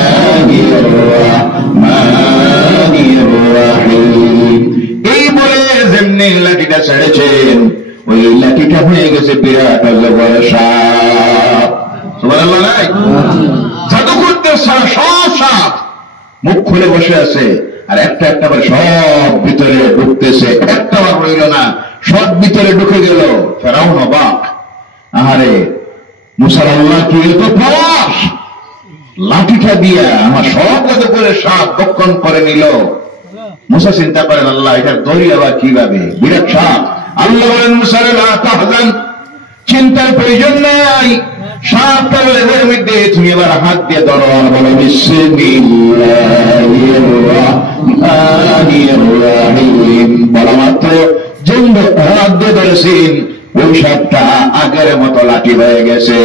রাহমানির রাহিম। এই বলে যেমনি লাঠিটা ছেড়েছেন ওই লাঠিটা হয়ে গেছে বিরাট অজগর সাপ। সুবহানাল্লাহ। জাদুকরদের সারা সব সাপ মুখ খুলে বসে আছে, আর একটা একটা করে সব ভিতরে ঢুকতেছে, একটা বার রইল না, সব ভিতরে ঢুকে গেল। ফেরাউন অবাক, আহারে মূসার আল্লাহ কি এত পাওয়ার, লাঠিটা দিয়া আমার সব জাদুকরের সাপ ভক্ষণ করে নিল। মূসা চিন্তা করেন, আল্লাহ এটার দড়ি আবার কিভাবে, বিরাট সাপ। আল্লাহ বলেন, মূসা রে লা তাহজান, চিন্তার প্রয়োজন নাই, সাপটার লেজের মধ্যে তুমি এবার হাত দিয়ে ধরো আর বলো, বিসমিল্লাহির রাহমানির রাহিম। বলা মাত্র যেমন হাত দিয়ে ধরেছেন ওই সাপটা আগের মতো লাঠি হয়ে গেছে।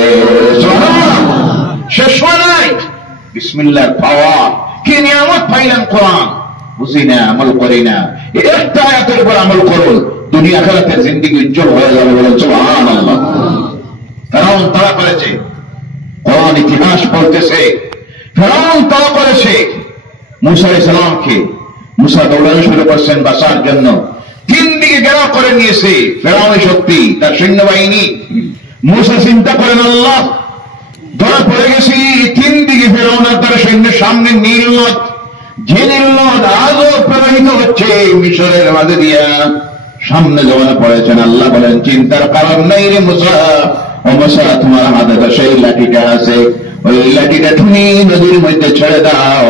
শেষ হয় নাই। বিসমিল্লাহর পাওয়ার কি নিয়ামত পাইলেন কোরআন, বুঝি না, আমল করি না। একটা আয়াতের উপর আমল করুন, দুনিয়া আখিরাতের জিন্দেগি উজ্জ্বল হয়ে যাবে। বলেন সুবহানাল্লাহ। ফেরাউন তাড়া করেছে, কোরআন ইতিহাস বলতেছে ফেরাউন তাড়া করেছে মূসা আলাইহিস সালামকে। মূসা দৌড়ানো শুরু করছেন বাঁচার জন্য, তিন দিকে ঘেরাও করে নিয়েছে ফেরাউনের শক্তি, তার সৈন্যবাহিনী। মূসা চিন্তা করেন, আল্লাহ ধরা পড়ে গেছি, তিন দিকে ফেরাউন আর তার সৈন্যের সামনে নীল নদ, যে নীল নদ আজও প্রবাহিত হচ্ছে মিশরের মাঝে দিয়া। সামনে জমানা পড়েছেন। আল্লাহ বলেন, চিন্তার কারণ নাই রে মূসা। ও মূসা, তোমার হাতে তো সেই লাঠিটা আছে, ওই লাঠিটা তুমি নদীর মধ্যে ছেড়ে দাও,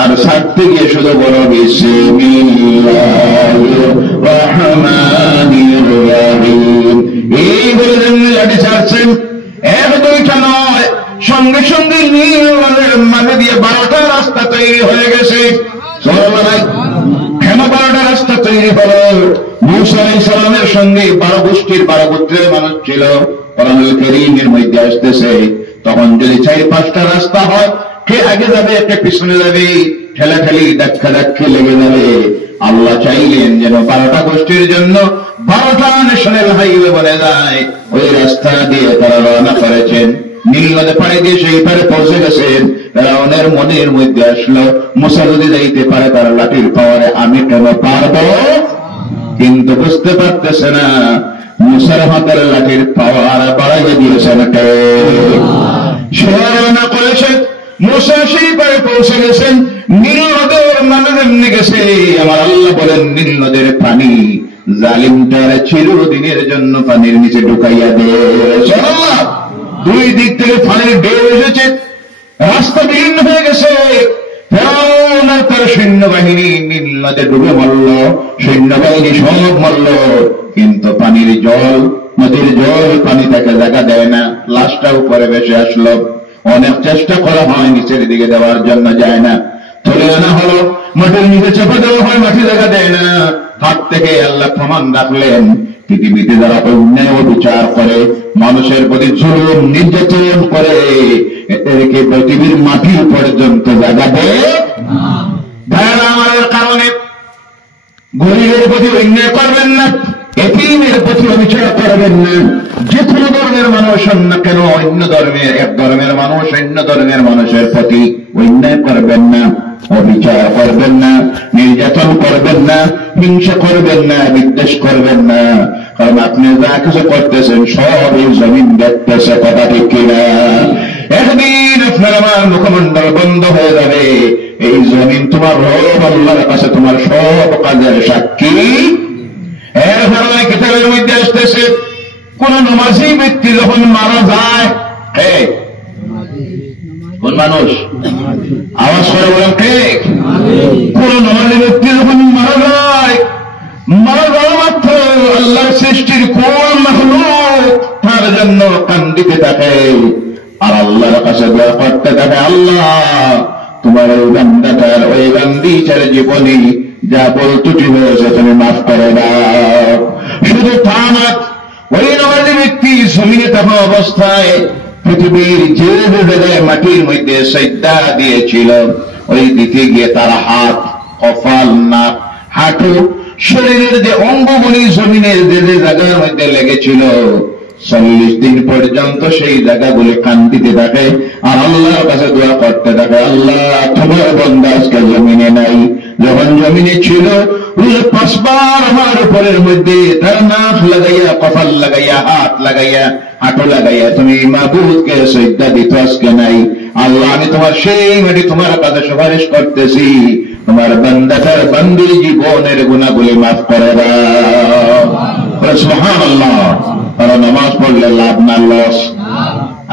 আর ছাড়তে গিয়ে শুধু বড় বিসমিল্লাহির রহমানির রহিম এই বলে লাঠি ছাড়ছেন। এক দুইটা নয়, সঙ্গে সঙ্গে নীল নদের মাঝে দিয়ে 12টা রাস্তা তৈরি হয়ে গেছে। কেন 12টা রাস্তা তৈরি হলো? মূসা আলাইহিস সালামের সঙ্গে 12 গোষ্ঠীর 12 গোত্রের মানুষ ছিল। কোরআনুল কারীমের মধ্যে আসতেছে, তখন যদি 4-5টা রাস্তা হয়, কে আগে যাবে কে পিছনে যাবে, ঠেলাঠেলি ধাক্কা লেগে যাবে। আল্লাহ চাইলেন যেন 12টা গোষ্ঠীর জন্য 12টা ন্যাশনাল হাইওয়ে বলে যায়, ওই রাস্তা দিয়ে তারা রওনা করেছেন। নীল নদে পাড়ি দিয়ে সেই পারে পৌঁছে গেছেন। ফেরাউনের মনের মধ্যে আসলো, মুসা যদি যাইতে পারে তার লাঠির পাওয়ারে আমি কেন পারবো? কিন্তু বুঝতে পারতেছে না মুসার হাতের লাঠির পাওয়ার বাড়াইয়ে দিয়েছেন কে? সে রওনা করেছেন, মুসা সেই পারে পৌঁছে গেছেন। নীল নদের মানুষ এমনি গেছে, আমার আল্লাহ বলেন নীল নদের পানি জালিমটার চিরদিনের জন্য পানির নিচে ঢুকাইয়া দিয়েছে। দুই দিক থেকে পানির ঢেউ এসেছে, রাস্তা বিলীন হয়ে গেছে। ফেরাউন আর তার সৈন্যবাহিনী নীল নদে ডুবে মরল, সৈন্যবাহিনী সব মরল। কিন্তু পানির জল, নদীর জল পানি তাকে জায়গা দেয় না, লাশটা উপরে ভেসে আসলো। অনেক চেষ্টা করা হয় নিচের দিকে দেওয়ার জন্য, যায় না। তুলে আনা হলো, মাটির নিচে চেপে দেওয়া হয়, মাটি জায়গা দেয় না। হাত থেকে আল্লাহ প্রমাণ রাখলেন, পৃথিবীতে যারা অন্যায় বিচার করে, মানুষের প্রতি জুলুম নির্যাতন করে, এদেরকে পৃথিবীর মাটি পর্যন্ত জায়গা দেয় ভাইরা। আমাদের কারণে গরিবের প্রতি অন্যায় করবেন না, এতিমের প্রতি অবিচার করবেন না। যে কোনো ধর্মের মানুষ হন না কেন, অন্য ধর্মের, এক ধর্মের মানুষ অন্য ধর্মের মানুষের প্রতি অন্যায় করবেন না, অবিচার করবেন না, নির্যাতন করবেন না, হিংসা করবেন না, বিদ্বেষ করবেন না। কারণ আপনি যা কিছু করতেছেন সব এই জমিন দেখতেছে, কথা ঠিক কিনা? একদিন আপনার আমার মুখমণ্ডল বন্ধ হয়ে যাবে। এই জমিন তোমার রব আল্লাহর কাছে তোমার সব কাজের সাক্ষী। এর কারণে কিতাবের মধ্যে আসতেছে, কোন নামাজি ব্যক্তি যখন মারা যায়, কোন মানুষ আওয়াজ করে বলেন কে? কোন নামাজি ব্যক্তি যখন মারা যায়, মারা যাওয়া মাত্র আল্লাহর সৃষ্টির কোন মাখলুক তার জন্য কান্দিতে থাকে আর আল্লাহর কাছে দোয়া করতে থাকে, আল্লাহ তোমার ওই বান্দাটার, ওই বান্দিটার জীবনে যা বল ত্রুটি হয়েছে তুমি মাফ করে দাও। শুধু তা না, ওই নামাজি ব্যক্তি জমিনে থাকা অবস্থায় পৃথিবীর যে জায়গায় মাটির মধ্যে সাজদা দিয়েছিল, ওই দিকে গিয়ে তার হাত, কপাল, নাক, হাঁটু, শরীরের যে অঙ্গগুলি জমিনের যে যে জায়গার মধ্যে লেগেছিল, 40 দিন পর্যন্ত সেই জায়গাগুলি কান্দিতে থাকে আর আল্লাহর কাছে দোয়া করতে থাকে, আল্লাহ তোমার বান্দা আজকে জমিনে নাই, যখন জমিনে ছিল 5 বার আমার উপরের মধ্যে তার নাক লাগাইয়া, কপাল লাগাইয়া, হাত লাগাইয়া, হাঁটু লাগাইয়া তুমি মাবুদকে সিজদা দিত, আজকে নাই। আল্লাহ আমি তোমার সেই মাটি তোমার কাছে সুপারিশ করতেছি, তোমার বান্দাটার বান্দির জীবনের গুনাহগুলি মাফ করে দাও। সুবহানাল্লাহ। তারা নামাজ পড়লে লাভ না লস?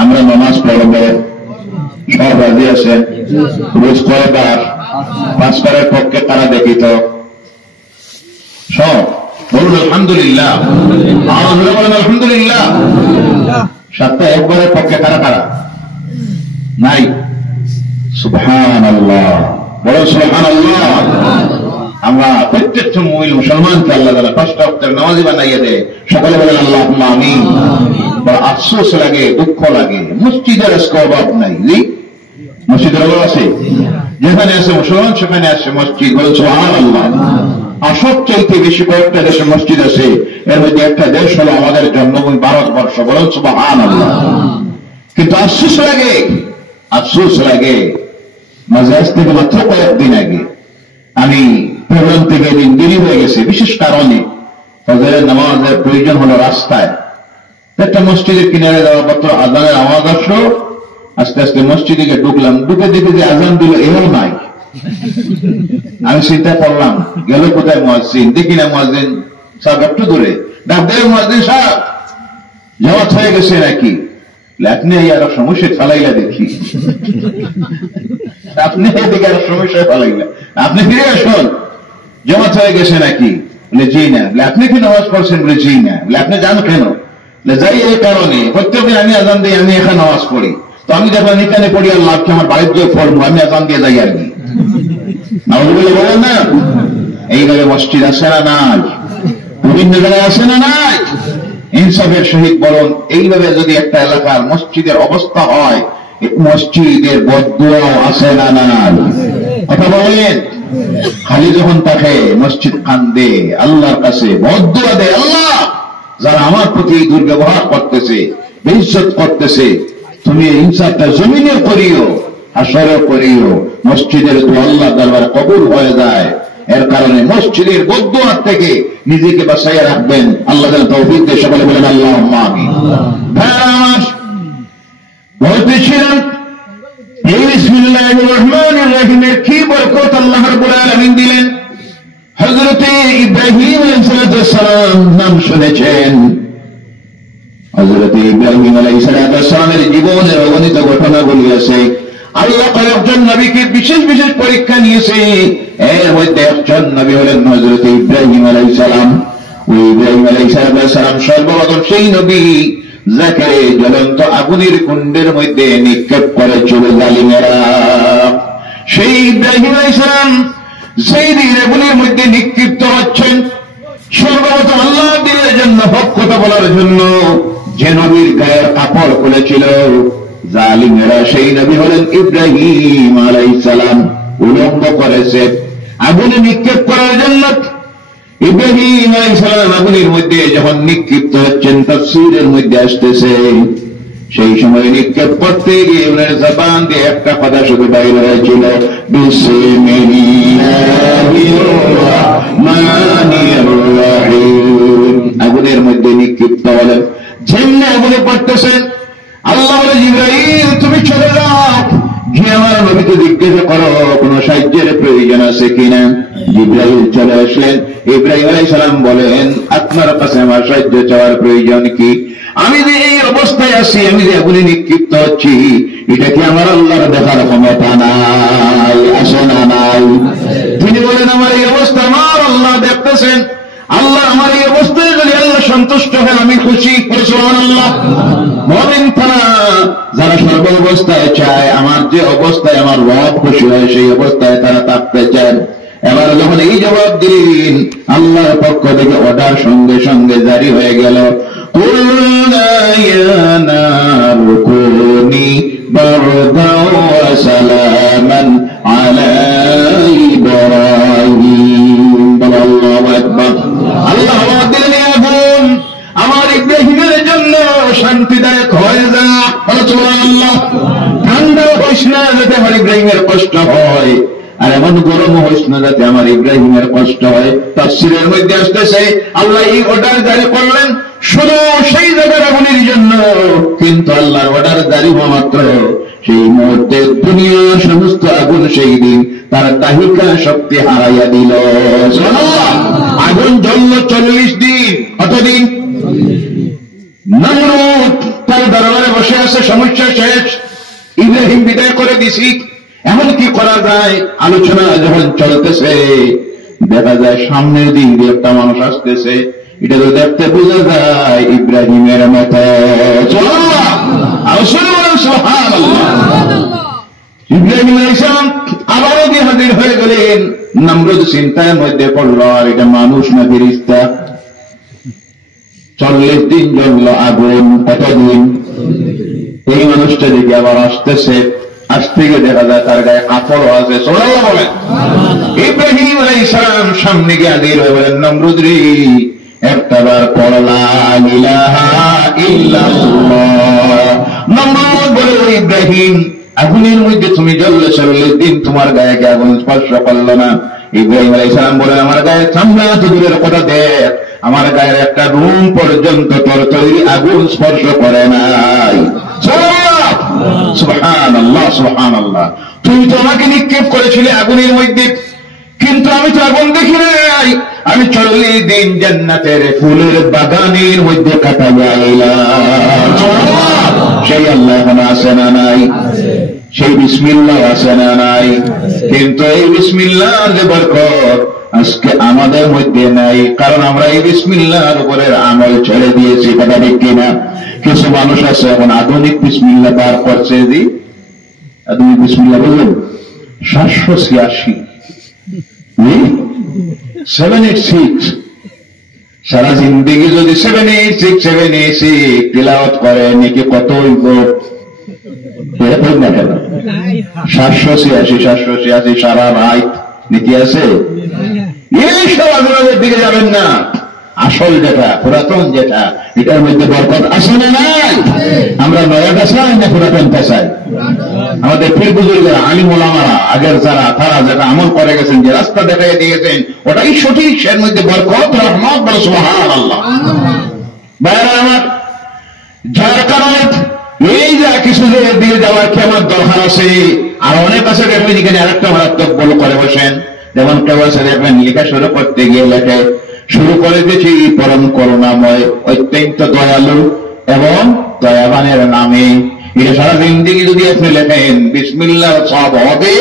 আমরা নামাজ পড়বে, সব রাজি আছে? রোজ কয়বার? 5 বারের পক্ষে তারা দেখিত সব বলুন আলহামদুলিল্লাহ। বলেন আলহামদুলিল্লাহ। সপ্তাহে একবারের পক্ষে কারা কারা নাই? সুবহানাল্লাহ, বলো সুবহানাল্লাহ। আমরা প্রত্যেকটা মুসলমানকে আল্লাহ তাআলা 5 ওয়াক্তের নামাজি বানাইয়া দেয়। সকলে বলেন আল্লাহুম্মা আমিন। বড় আফসোস লাগে, দুঃখ লাগে, মসজিদের আজকে অভাব নাই। মসজিদের অভাব আছে? যেখানে আছে মুসলমান সেখানে আছে মসজিদ, বলেন সুবহানাল্লাহ। আর সবচাইতে বেশি কয়েকটা দেশে মসজিদ আছে, এর মধ্যে একটা দেশ হলো আমাদের জন্মভূমি ভারতবর্ষ, বলেন সুবহানাল্লাহ। কিন্তু আফসোস লাগে, আফসোস লাগে, মাঝে আজ থেকে মাত্র কয়েকদিন আগে আমি প্রোগ্রাম থেকে দিন দেরি হয়ে গেছে বিশেষ কারণে, ফজরের নামাজের প্রয়োজন হলো রাস্তায়, একটা মসজিদের কিনারে যাওয়া পত্র আজানের আওয়াজ আসলো, আস্তে আস্তে মসজিদে ঢুকলাম, ঢুকে দেখে যে আজান দিল এও নাই। আমি চিন্তা করলাম গেল কোথায় মুয়াজ্জিন, দেখি না মুয়াজ্জিন সাহেব একটু দূরে ডাক দেয়, মুয়াজ্জিন সাহেব জামাত হয়ে গেছে নাকি? আপনি আরো সমস্যায় ফেলাইলা দেখি, আপনি এদিকে আরো সমস্যায় ফেলাইলা, আপনি ফিরে আসুন, জমাত হয়ে গেছে নাকি? বলে জি না। বলে আপনি কি নামাজ পড়ছেন? বলে জি না। বলে আপনি জান কেন? যাই এই কারণে, প্রত্যেকদিন আমি আজান দিই, আমি এখানে নামাজ পড়ি, তো আমি যখন এখানে পড়ি আর লাভকে আমার বাড়ির দিয়ে পড়বো, আমি আজান দিয়ে যাই আর কি। নাউজুবিল্লাহ বলেন না? এইভাবে মসজিদ আছে না নাই? বিভিন্ন জায়গায় আছে না নাই? ইনসাফের সহিত বলুন, এইভাবে যদি একটা এলাকার মসজিদের অবস্থা হয়, মসজিদের বদদুয়াও আছে না নাই? কথা বলেন। খালি যখন তাকে মসজিদ কান্দে, আল্লাহর কাছে বদদুয়া দেয়, আল্লাহ যারা আমার প্রতি দুর্ব্যবহার করতেছে, বেইজ্জত করতেছে, তুমি ইনসাফটা জমিনে করিও, হাসরে করিও, মসজিদের দোয়া আল্লাহ দরবারে কবুল হয়ে যায়। এর কারণে মসজিদের বদদুয়ার থেকে নিজেকে বাঁচাইয়া রাখবেন। আল্লাহ যেন তৌফিক দেয়, সকলে বলেন আল্লাহুম্মা আমিন। ভাইরা বলতেছিলাম, এই বিসমিল্লাহির রহমানির রহিমের কি বরকত আল্লাহ রাব্বুল আলামিন দিলেন। হযরতে ইব্রাহিম আলাইহিস সালাম নাম শুনেছেন। হযরতে ইব্রাহিম আলাইহিস সালামের জীবনের অগণিত ঘটনাগুলি আছে। আল্লাহ কয়েকজন নবীকে বিশেষ বিশেষ পরীক্ষা নিয়েছে। এর মধ্যে একজন নবী হলেন হযরতে ইব্রাহিম আলাইহিস সালাম। ওই ইব্রাহিম আলাইহিস সালাম সর্বপ্রথম সেই নবী যাকে জ্বলন্ত আগুনের কুণ্ডের মধ্যে নিক্ষেপ করেছিল জালিমেরা। সেই ইব্রাহিম আলাইহিস সালাম সেই দিন আগুনের মধ্যে নিক্ষিপ্ত হচ্ছেন, সর্বপ্রথম আল্লাহ দিনের জন্য হক কথা বলার জন্য যে নবীর গায়ের কাপড় খুলেছিল জালিমেরা, সেই নবী হলেন ইব্রাহিম আলাইহিস সালাম। উলঙ্গ করেছে আগুনে নিক্ষেপ করার জন্য। ইব্রাহিম আলাইহিস সালাম আগুনের মধ্যে যখন নিক্ষিপ্ত হচ্ছেন, তাফসীরের মধ্যে আসতেছে সেই সময় নিক্ষেপ করতে গিয়ে ওনার জবান দিয়ে একটা কথা শুধু বাইর হয়েছিল, বিসমিল্লাহির রাহমানির রাহিম। আগুনের মধ্যে নিক্ষিপ্ত হলেন, যেমনি আগুনে পড়তেছেন, আল্লাহ বলে জিবরাইল তুমি চলে যাও, গিয়ে আমার নবীকে জিজ্ঞাসা করো কোন সাহায্যের প্রয়োজন আছে কিনা। জিবরাইল চলে আসলেন। ইব্রাহিম আলাইহিস সালাম বলেন, আপনার কাছে আমার সাহায্য চাওয়ার প্রয়োজন কি? আমি যে এই অবস্থায় আছি, আমি যে আগুনে নিক্ষিপ্ত হচ্ছি, এটা কি আমার আল্লাহর দেখার ক্ষমতা নাই? আছে না নাই? তিনি বলেন, আমার এই অবস্থা আমার আল্লাহ দেখতেছেন। আল্লাহ আমার এই অবস্থায় যদি আল্লাহ সন্তুষ্ট হয়, আমি খুশি। সুবহানাল্লাহ। মুমিন তারা যারা সর্ব অবস্থায় চায় আমার যে অবস্থায় আমার রব খুশি হয়, সেই অবস্থায় তারা থাকতে চান। এবার যখন এই জবাব দিলেন, আল্লাহর পক্ষ থেকে অর্ডার সঙ্গে সঙ্গে জারি হয়ে গেল, কুল্লা ইয়া নারু কুনি বারদাও ওয়া সালামান আলা ইব্রাহিম। আল্লাহু আকবার। আল্লাহ দিলেন, আগুন আমার ইব্রাহিমের জন্য শান্তিদায়ক হয়ে যা। সুবহানাল্লাহ। ঠান্ডা হইস না যাতে আমার ইব্রাহিমের কষ্ট হয়, আর এমন গরম হইস না যাতে আমার ইব্রাহিমের কষ্ট হয়। তাফসীরের মধ্যে আসতেছে আল্লাহ এই অর্ডার জারি করলেন শুধু সেই জায়গার আগুনের জন্য, কিন্তু আল্লাহর অর্ডার জারি হওয়া মাত্র সেই মুহূর্তে দুনিয়ার সমস্ত আগুন সেই দিন তার দাহিকা শক্তি হারাইয়া দিল। সুবহানাল্লাহ। আগুন জ্বলল 40 দিন। কতদিন? নমরুদ তার দরবারে বসে আছে, সমস্যা শেষ, ইব্রাহিম বিদায় করে দিছি, এমন কি করা যায়? আলোচনা যখন চলতেছে, দেখা যায় সামনের দিক দিয়ে একটা মানুষ আসতেছে, এটা তো দেখতে বোঝা যায় ইব্রাহিমের মতো। ইব্রাহিম আলাইহিস সালাম আবারও দিয়ে হাজির হয়ে গেলেন। নমরুদ চিন্তার মধ্যে পড়ল, আর এটা মানুষ না ফেরেশতা। 40 দিন জ্বলল আগুন। কতদিন? এই মানুষটা দিকে আবার আসতেছে, আসতে গিয়ে দেখা যায় তার গায়ে কাপড় আছে। সুবহানাল্লাহ বলেন। ইব্রাহিম আলাইহিস সালাম সামনে গিয়ে হাজির হয়ে বলেন, নমরুদ রে, একটাবার পড়লা ইলাহা ইল্লাল্লাহ। নমরুদ বলে, ইব্রাহিম আগুনের মধ্যে তুমি জ্বললে 40 দিন, তোমার গায়ে কে আগুন স্পর্শ করলো না? ইব্রাহিম আলাইহিস সালাম বলেন, আমার গায়ে চামড়া তো দূরের কথা দেখ, আমার গায়ের একটা রুম পর্যন্ত তোর তৈরি আগুন স্পর্শ করে নাই। সুবহানাল্লাহ, সুবহানাল্লাহ। তুই তো আমাকে নিক্ষেপ করেছিলে আগুনের মধ্যে, কিন্তু আমি তো আগুন দেখি নাই। আমি 40 দিন জান্নাতের ফুলের বাগানের মধ্যে কাটাইলাম। সেই আল্লাহ এখন আছে না নাই? সেই বিসমিল্লাহ আছে না নাই? কিন্তু এই বিসমিল্লাহর যে বরকত আজকে আমাদের মধ্যে নাই, কারণ আমরা এই বিসমিল্লাহর উপরের আমল ছেড়ে দিয়েছি। কথা ঠিক কিনা? কিছু মানুষ আছে এখন আধুনিক বিসমিল্লাহ বার করছে। যে আধুনিক বিসমিল্লাহ বললেন 786 786, সারা জিন্দগি যদি 786 তিলাওয়াত করে নাকি কত হইব? 786 সারা রাত নাকি আছে? এইসব আগুনের দিকে যাবেন না। আসল যেটা, পুরাতন যেটা, এটার মধ্যে বরকত আছে না নাই? আমরা নয়াটা চাই না পুরাতনটা চাই? আমাদের পীর বুজুর্গেরা, আলিম ওলামারা, আগের যারা, তারা যেটা আমল করে গেছেন, যে রাস্তা দেখাই দিয়েছেন, ওটাই সঠিক। এর মধ্যে বরকত, রহমত, বলে সুবহানাল্লাহ। ভাইরা আমার, যার কারণে এই যা কিছু দিয়ে যাওয়ার কি আমার দরকার আছে? আর অনেক আছে দেখবেন এখানে আরেকটা মারাত্মক বল করে বসেন। যেমন কেউ আছে দেখবেন লেখা শুরু করতে গিয়ে লেখে শুরু করে দিয়েছি পরম করুণাময়, অত্যন্ত দয়ালু এবং দয়াবানের নামে। এটা সারা জিন্দেগি যদি আপনি লেখেন বিসমিল্লাহ, সব হবে,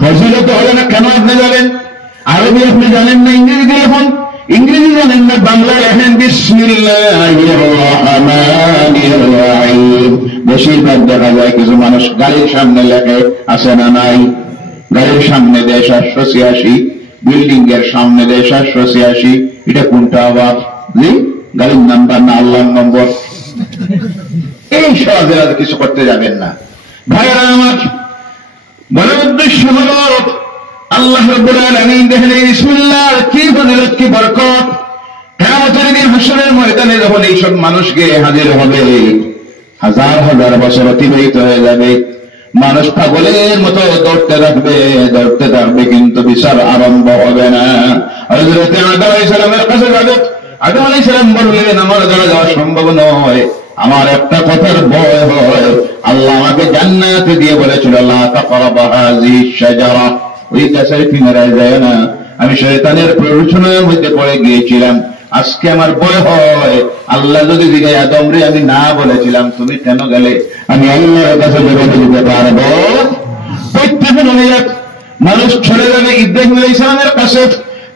ফজিলত হবে না। কেন আপনি জানেন? আরবি আপনি জানেন না, ইংরেজি লেখুন। ইংরেজি জানেন না, বাংলা লেখেন বিসমিল্লাহির রহমানির রহিম। বেশিরভাগ দেখা যায় কিছু মানুষ গাড়ির সামনে লেখে, আছে না নাই? গাড়ির সামনে দেয় 786, বিল্ডিং এর সামনে দেয় 786। এটা কোনটা আবার? গাড়ির নাম্বার না আল্লাহর নম্বর? এই সহজে কিছু করতে যাবেন না। ভাইয়েরা আমার, বড় উদ্দেশ্য হল আল্লাহ রাব্বুল আলামিন দেখেন এই বিসমিল্লাহর কি ফজিলত, কি বরকত। কিয়ামতের দিন হাসরের ময়দানে যখন এইসব মানুষকে হাজির হবে, হাজার হাজার বছর অতিবাহিত হয়ে যাবে, মানুষ পাগলের মতো দৌড়তে থাকবে, কিন্তু বিচার আরম্ভ হবে না। হযরত আদম আলাইহিস সালামের কাছে যাবে। আদম আলাইহিস সালাম বললেন, আমার দ্বারা যাওয়া সম্ভব নয়, আমার একটা কথার ভয় হয়। আল্লাহ আমাকে জান্নাতে দিয়ে বলেছিল, লা তাকরাবা হাযিহিশ শাজারা, ওই গাছের কিনারায় যায় না। আমি শয়তানের প্ররোচনার মধ্যে পড়ে গিয়েছিলাম। আজকে আমার ভয় হয়, আল্লাহ যদি জিজ্ঞাসা আদম রে আমি না বলেছিলাম, তুমি কেন গেলে? আমি আল্লাহর কাছে জবাব দিতে পারবো? প্রত্যেকে মনে যাক, মানুষ চলে যাবে ইব্রাহিম আলাইহিস সালামের কাছে।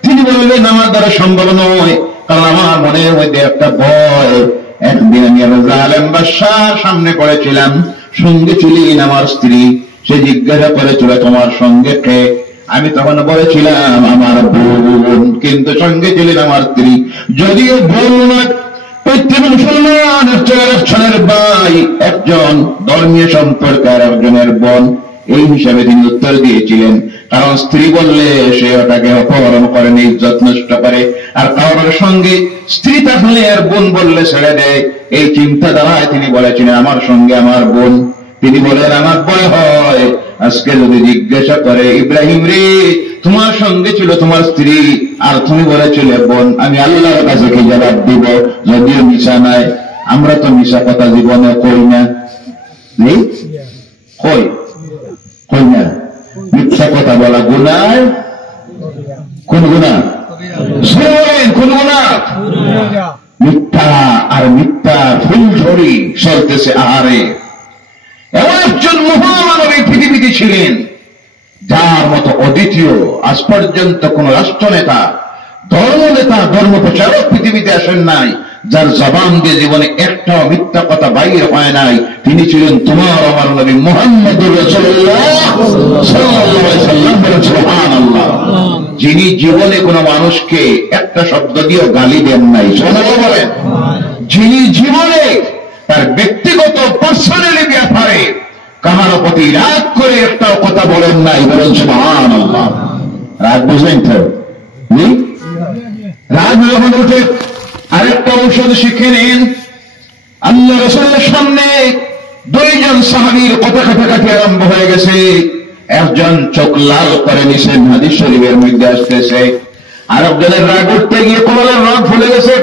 তিনি বললেন, আমার দ্বারা সম্ভব নয়, কারণ আমার মনের মধ্যে একটা ভয়। একদিন আমি জালেম বাদশার সামনে পড়েছিলাম, সঙ্গে ছিলেন আমার স্ত্রী। সে জিজ্ঞাসা করেছিল, তোমার সঙ্গে কে? আমি তখন বলেছিলাম আমার বোন, কিন্তু সঙ্গে ছিলেন আমার স্ত্রী। যদিও বোন প্রত্যেক মুসলমান একজনের ভাই, একজন ধর্মীয় সম্পর্কে আর একজনের বোন, এই হিসাবে তিনি উত্তর দিয়েছিলেন। কারণ স্ত্রী বললে সে ওটাকে অপহরণ করে, ইজ্জত নষ্ট করে। আর কারোর সঙ্গে স্ত্রী থাকলে আর বোন বললে ছেড়ে দেয়। এই চিন্তা দ্বারায় তিনি বলেছিলেন আমার সঙ্গে আমার বোন। তিনি বলেন, আমার ভয় হয় আজকে যদি জিজ্ঞাসা করে, ইব্রাহিম রে তোমার সঙ্গে ছিল তোমার স্ত্রী আর তুমি বলেছিলে বোন, আমি আল্লাহর কাছে কি জবাব দিব? যদিও মিশা নাই, আমরা তো মিশা কথা জীবনে কই না, নেই কই না। মিথ্যা কথা বলা গুনাহ। কোন গুনাহ? কোন গুনাহ? মিথ্যা। আর মিথ্যা ফুলঝড়ি চলতেছে আহারে। এমন একজন মহামানব এই পৃথিবীতে ছিলেন, যার মতো অদ্বিতীয় আজ পর্যন্ত কোন রাষ্ট্রনেতা, ধর্মনেতা, ধর্মপ্রচারক পৃথিবীতে আসেন নাই, যার জবান দিয়ে জীবনে একটাও মিথ্যা কথা বাইর হয় নাই। তিনি ছিলেন তোমার আমার নবী মুহাম্মদুর রাসূলুল্লাহ সাল্লাল্লাহু আলাইহি ওয়াসাল্লাম। সুবহানাল্লাহ। যিনি জীবনে কোনো মানুষকে একটা শব্দ দিয়েও গালি দেন নাই। সুবহানাল্লাহ বলেন। যিনি জীবনে তার ব্যক্তিগত পার্সোনালি ব্যাপারে কাহার প্রতি রাগ করে একটা কথা বলেন নাই। বলেন সুবহানাল্লাহ। রাগ বুঝলেন তো? রাগ যখন উঠে আরেকটা ঔষধ শিখে নিন। আল্লাহ রাসূলের সামনে দুইজন সাহাবীর কথা কাটাকাটি আরম্ভ হয়ে গেছে। একজন চোখ লাল করে নিছেন, হাদিস শরীফের মধ্যে আসতেছে। আরেকজনের রাগ উঠতে গিয়ে কপালের রগ ফুলে গেছে।